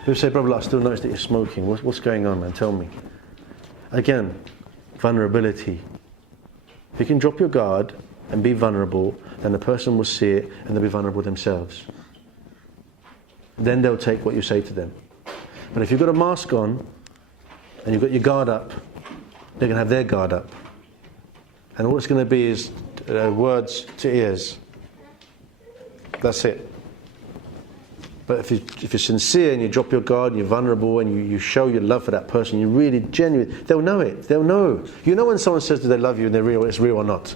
People say, brother, I still notice that you're smoking. What's going on, man? Tell me. Again, vulnerability. If you can drop your guard and be vulnerable, then the person will see it and they'll be vulnerable themselves. Then they'll take what you say to them. But if you've got a mask on and you've got your guard up, they're going to have their guard up. And all it's going to be is words to ears. That's it. But if you're sincere and you drop your guard and you're vulnerable and you show your love for that person, you're really genuine, they'll know it. They'll know. You know when someone says that they love you and they're real, it's real or not.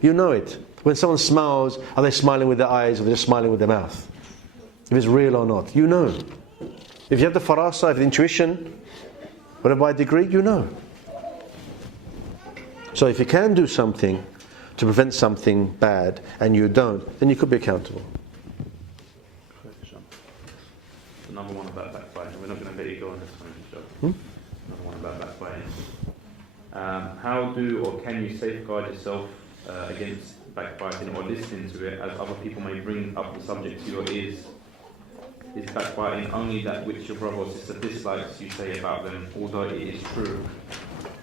You know it. When someone smiles, are they smiling with their eyes or they're just smiling with their mouth? If it's real or not, you know. If you have the farasa, if the intuition, whatever by degree, you know. So if you can do something to prevent something bad and you don't, then you could be accountable. Another one about backbiting. We're not going to let you go on this one, Another one about backbiting. How do or can you safeguard yourself against backbiting or listening to it, as other people may bring up the subject to your ears? Is backbiting only that which your brother or sister dislikes you say about them, although it is true?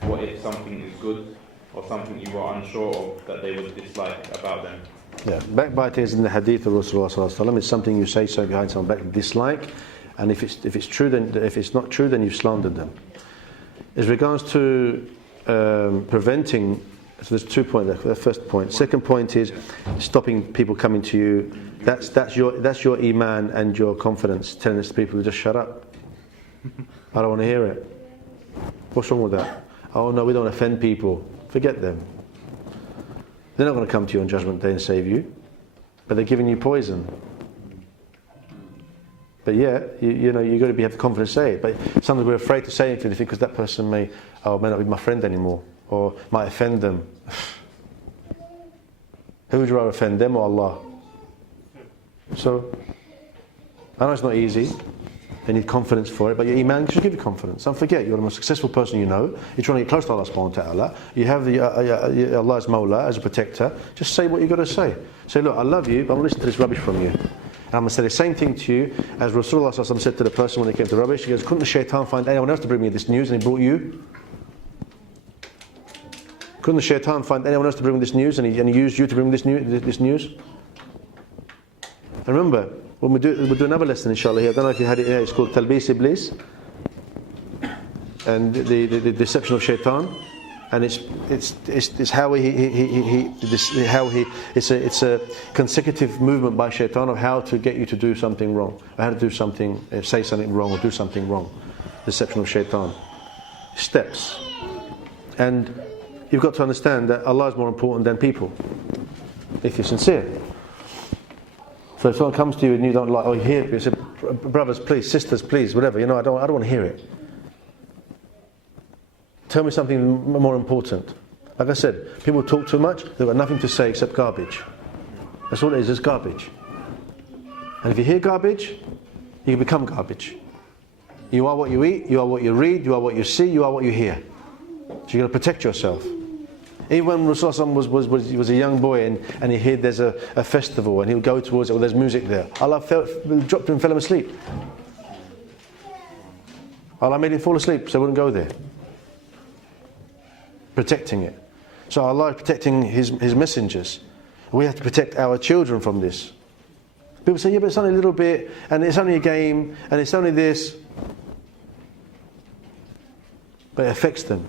What if something is good or something you are unsure of that they would dislike about them? Yeah, backbiting is in the hadith of Rasulullah. It's something you say so behind someone back dislike, and if it's true, then if it's not true, then you've slandered them. As regards to preventing, so there's 2 points there. The first point. Second point is stopping people coming to you. That's your iman and your confidence. Telling this to people to just shut up. I don't want to hear it. What's wrong with that? Oh no, we don't offend people. Forget them. They're not going to come to you on Judgment Day and save you, but they're giving you poison. But yeah, you know, you've got to have the confidence to say it. But sometimes we're afraid to say anything because that person may not be my friend anymore, or might offend them. Who would you rather offend, them or Allah? So, I know it's not easy. They need confidence for it, but your iman should give you confidence. Don't forget, you're the most successful person you know. You're trying to get close to Allah subhanahu wa ta'ala. You have Allah as Mawla, as a protector. Just say what you've got to say. Say, look, I love you, but I'm listening to this rubbish from you. And I'm going to say the same thing to you as Rasulullah sallallahu alaihi wasallam said to the person when he came to rubbish. He goes, couldn't the shaitan find anyone else to bring me this news, and he brought you? Couldn't the shaitan find anyone else to bring me this news, and he used you to bring me this news? And remember, when we'll do another lesson inshallah here. I don't know if you had it here. It's called Talbis Iblis, and the deception of shaitan. And it's how it's a consecutive movement by shaitan of how to get you to do something wrong, or how to do something, say something wrong, or do something wrong. Deception of shaitan. Steps. And you've got to understand that Allah is more important than people, if you're sincere. So if someone comes to you and you don't like, or you hear it, you say, brothers, please, sisters, please, whatever. You know, I don't want to hear it. Tell me something more important. Like I said, people talk too much, they've got nothing to say except garbage. That's all it is, it's garbage. And if you hear garbage, you become garbage. You are what you eat, you are what you read, you are what you see, you are what you hear. So you've got to protect yourself. Even when Rasulullah was a young boy and he heard there's a festival and he would go towards it, well, there's music there. Allah dropped him and fell him asleep. Allah made him fall asleep so he wouldn't go there. Protecting it. So Allah is protecting His messengers. We have to protect our children from this. People say, yeah, but it's only a little bit, and it's only a game, and it's only this. But it affects them.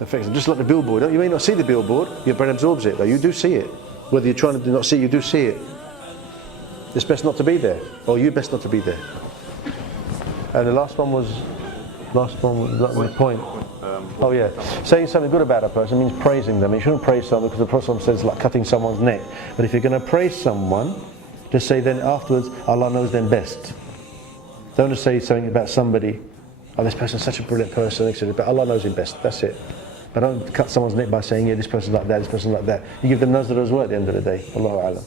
It affects them. Just like the billboard. You may not see the billboard, your brain absorbs it, but you do see it. Whether you're trying to not see it, you do see it. It's best not to be there, or you best not to be there. And the last one was the point. Oh yeah, saying something good about a person means praising them. You shouldn't praise someone because the Prophet says it's like cutting someone's neck. But if you're going to praise someone, just say then afterwards, Allah knows them best. Don't just say something about somebody, oh this person's such a brilliant person, etc. But Allah knows him best, that's it. But don't cut someone's neck by saying, yeah, this person's like that, this person's like that. You give them nazar as well at the end of the day. Allahu A'lam.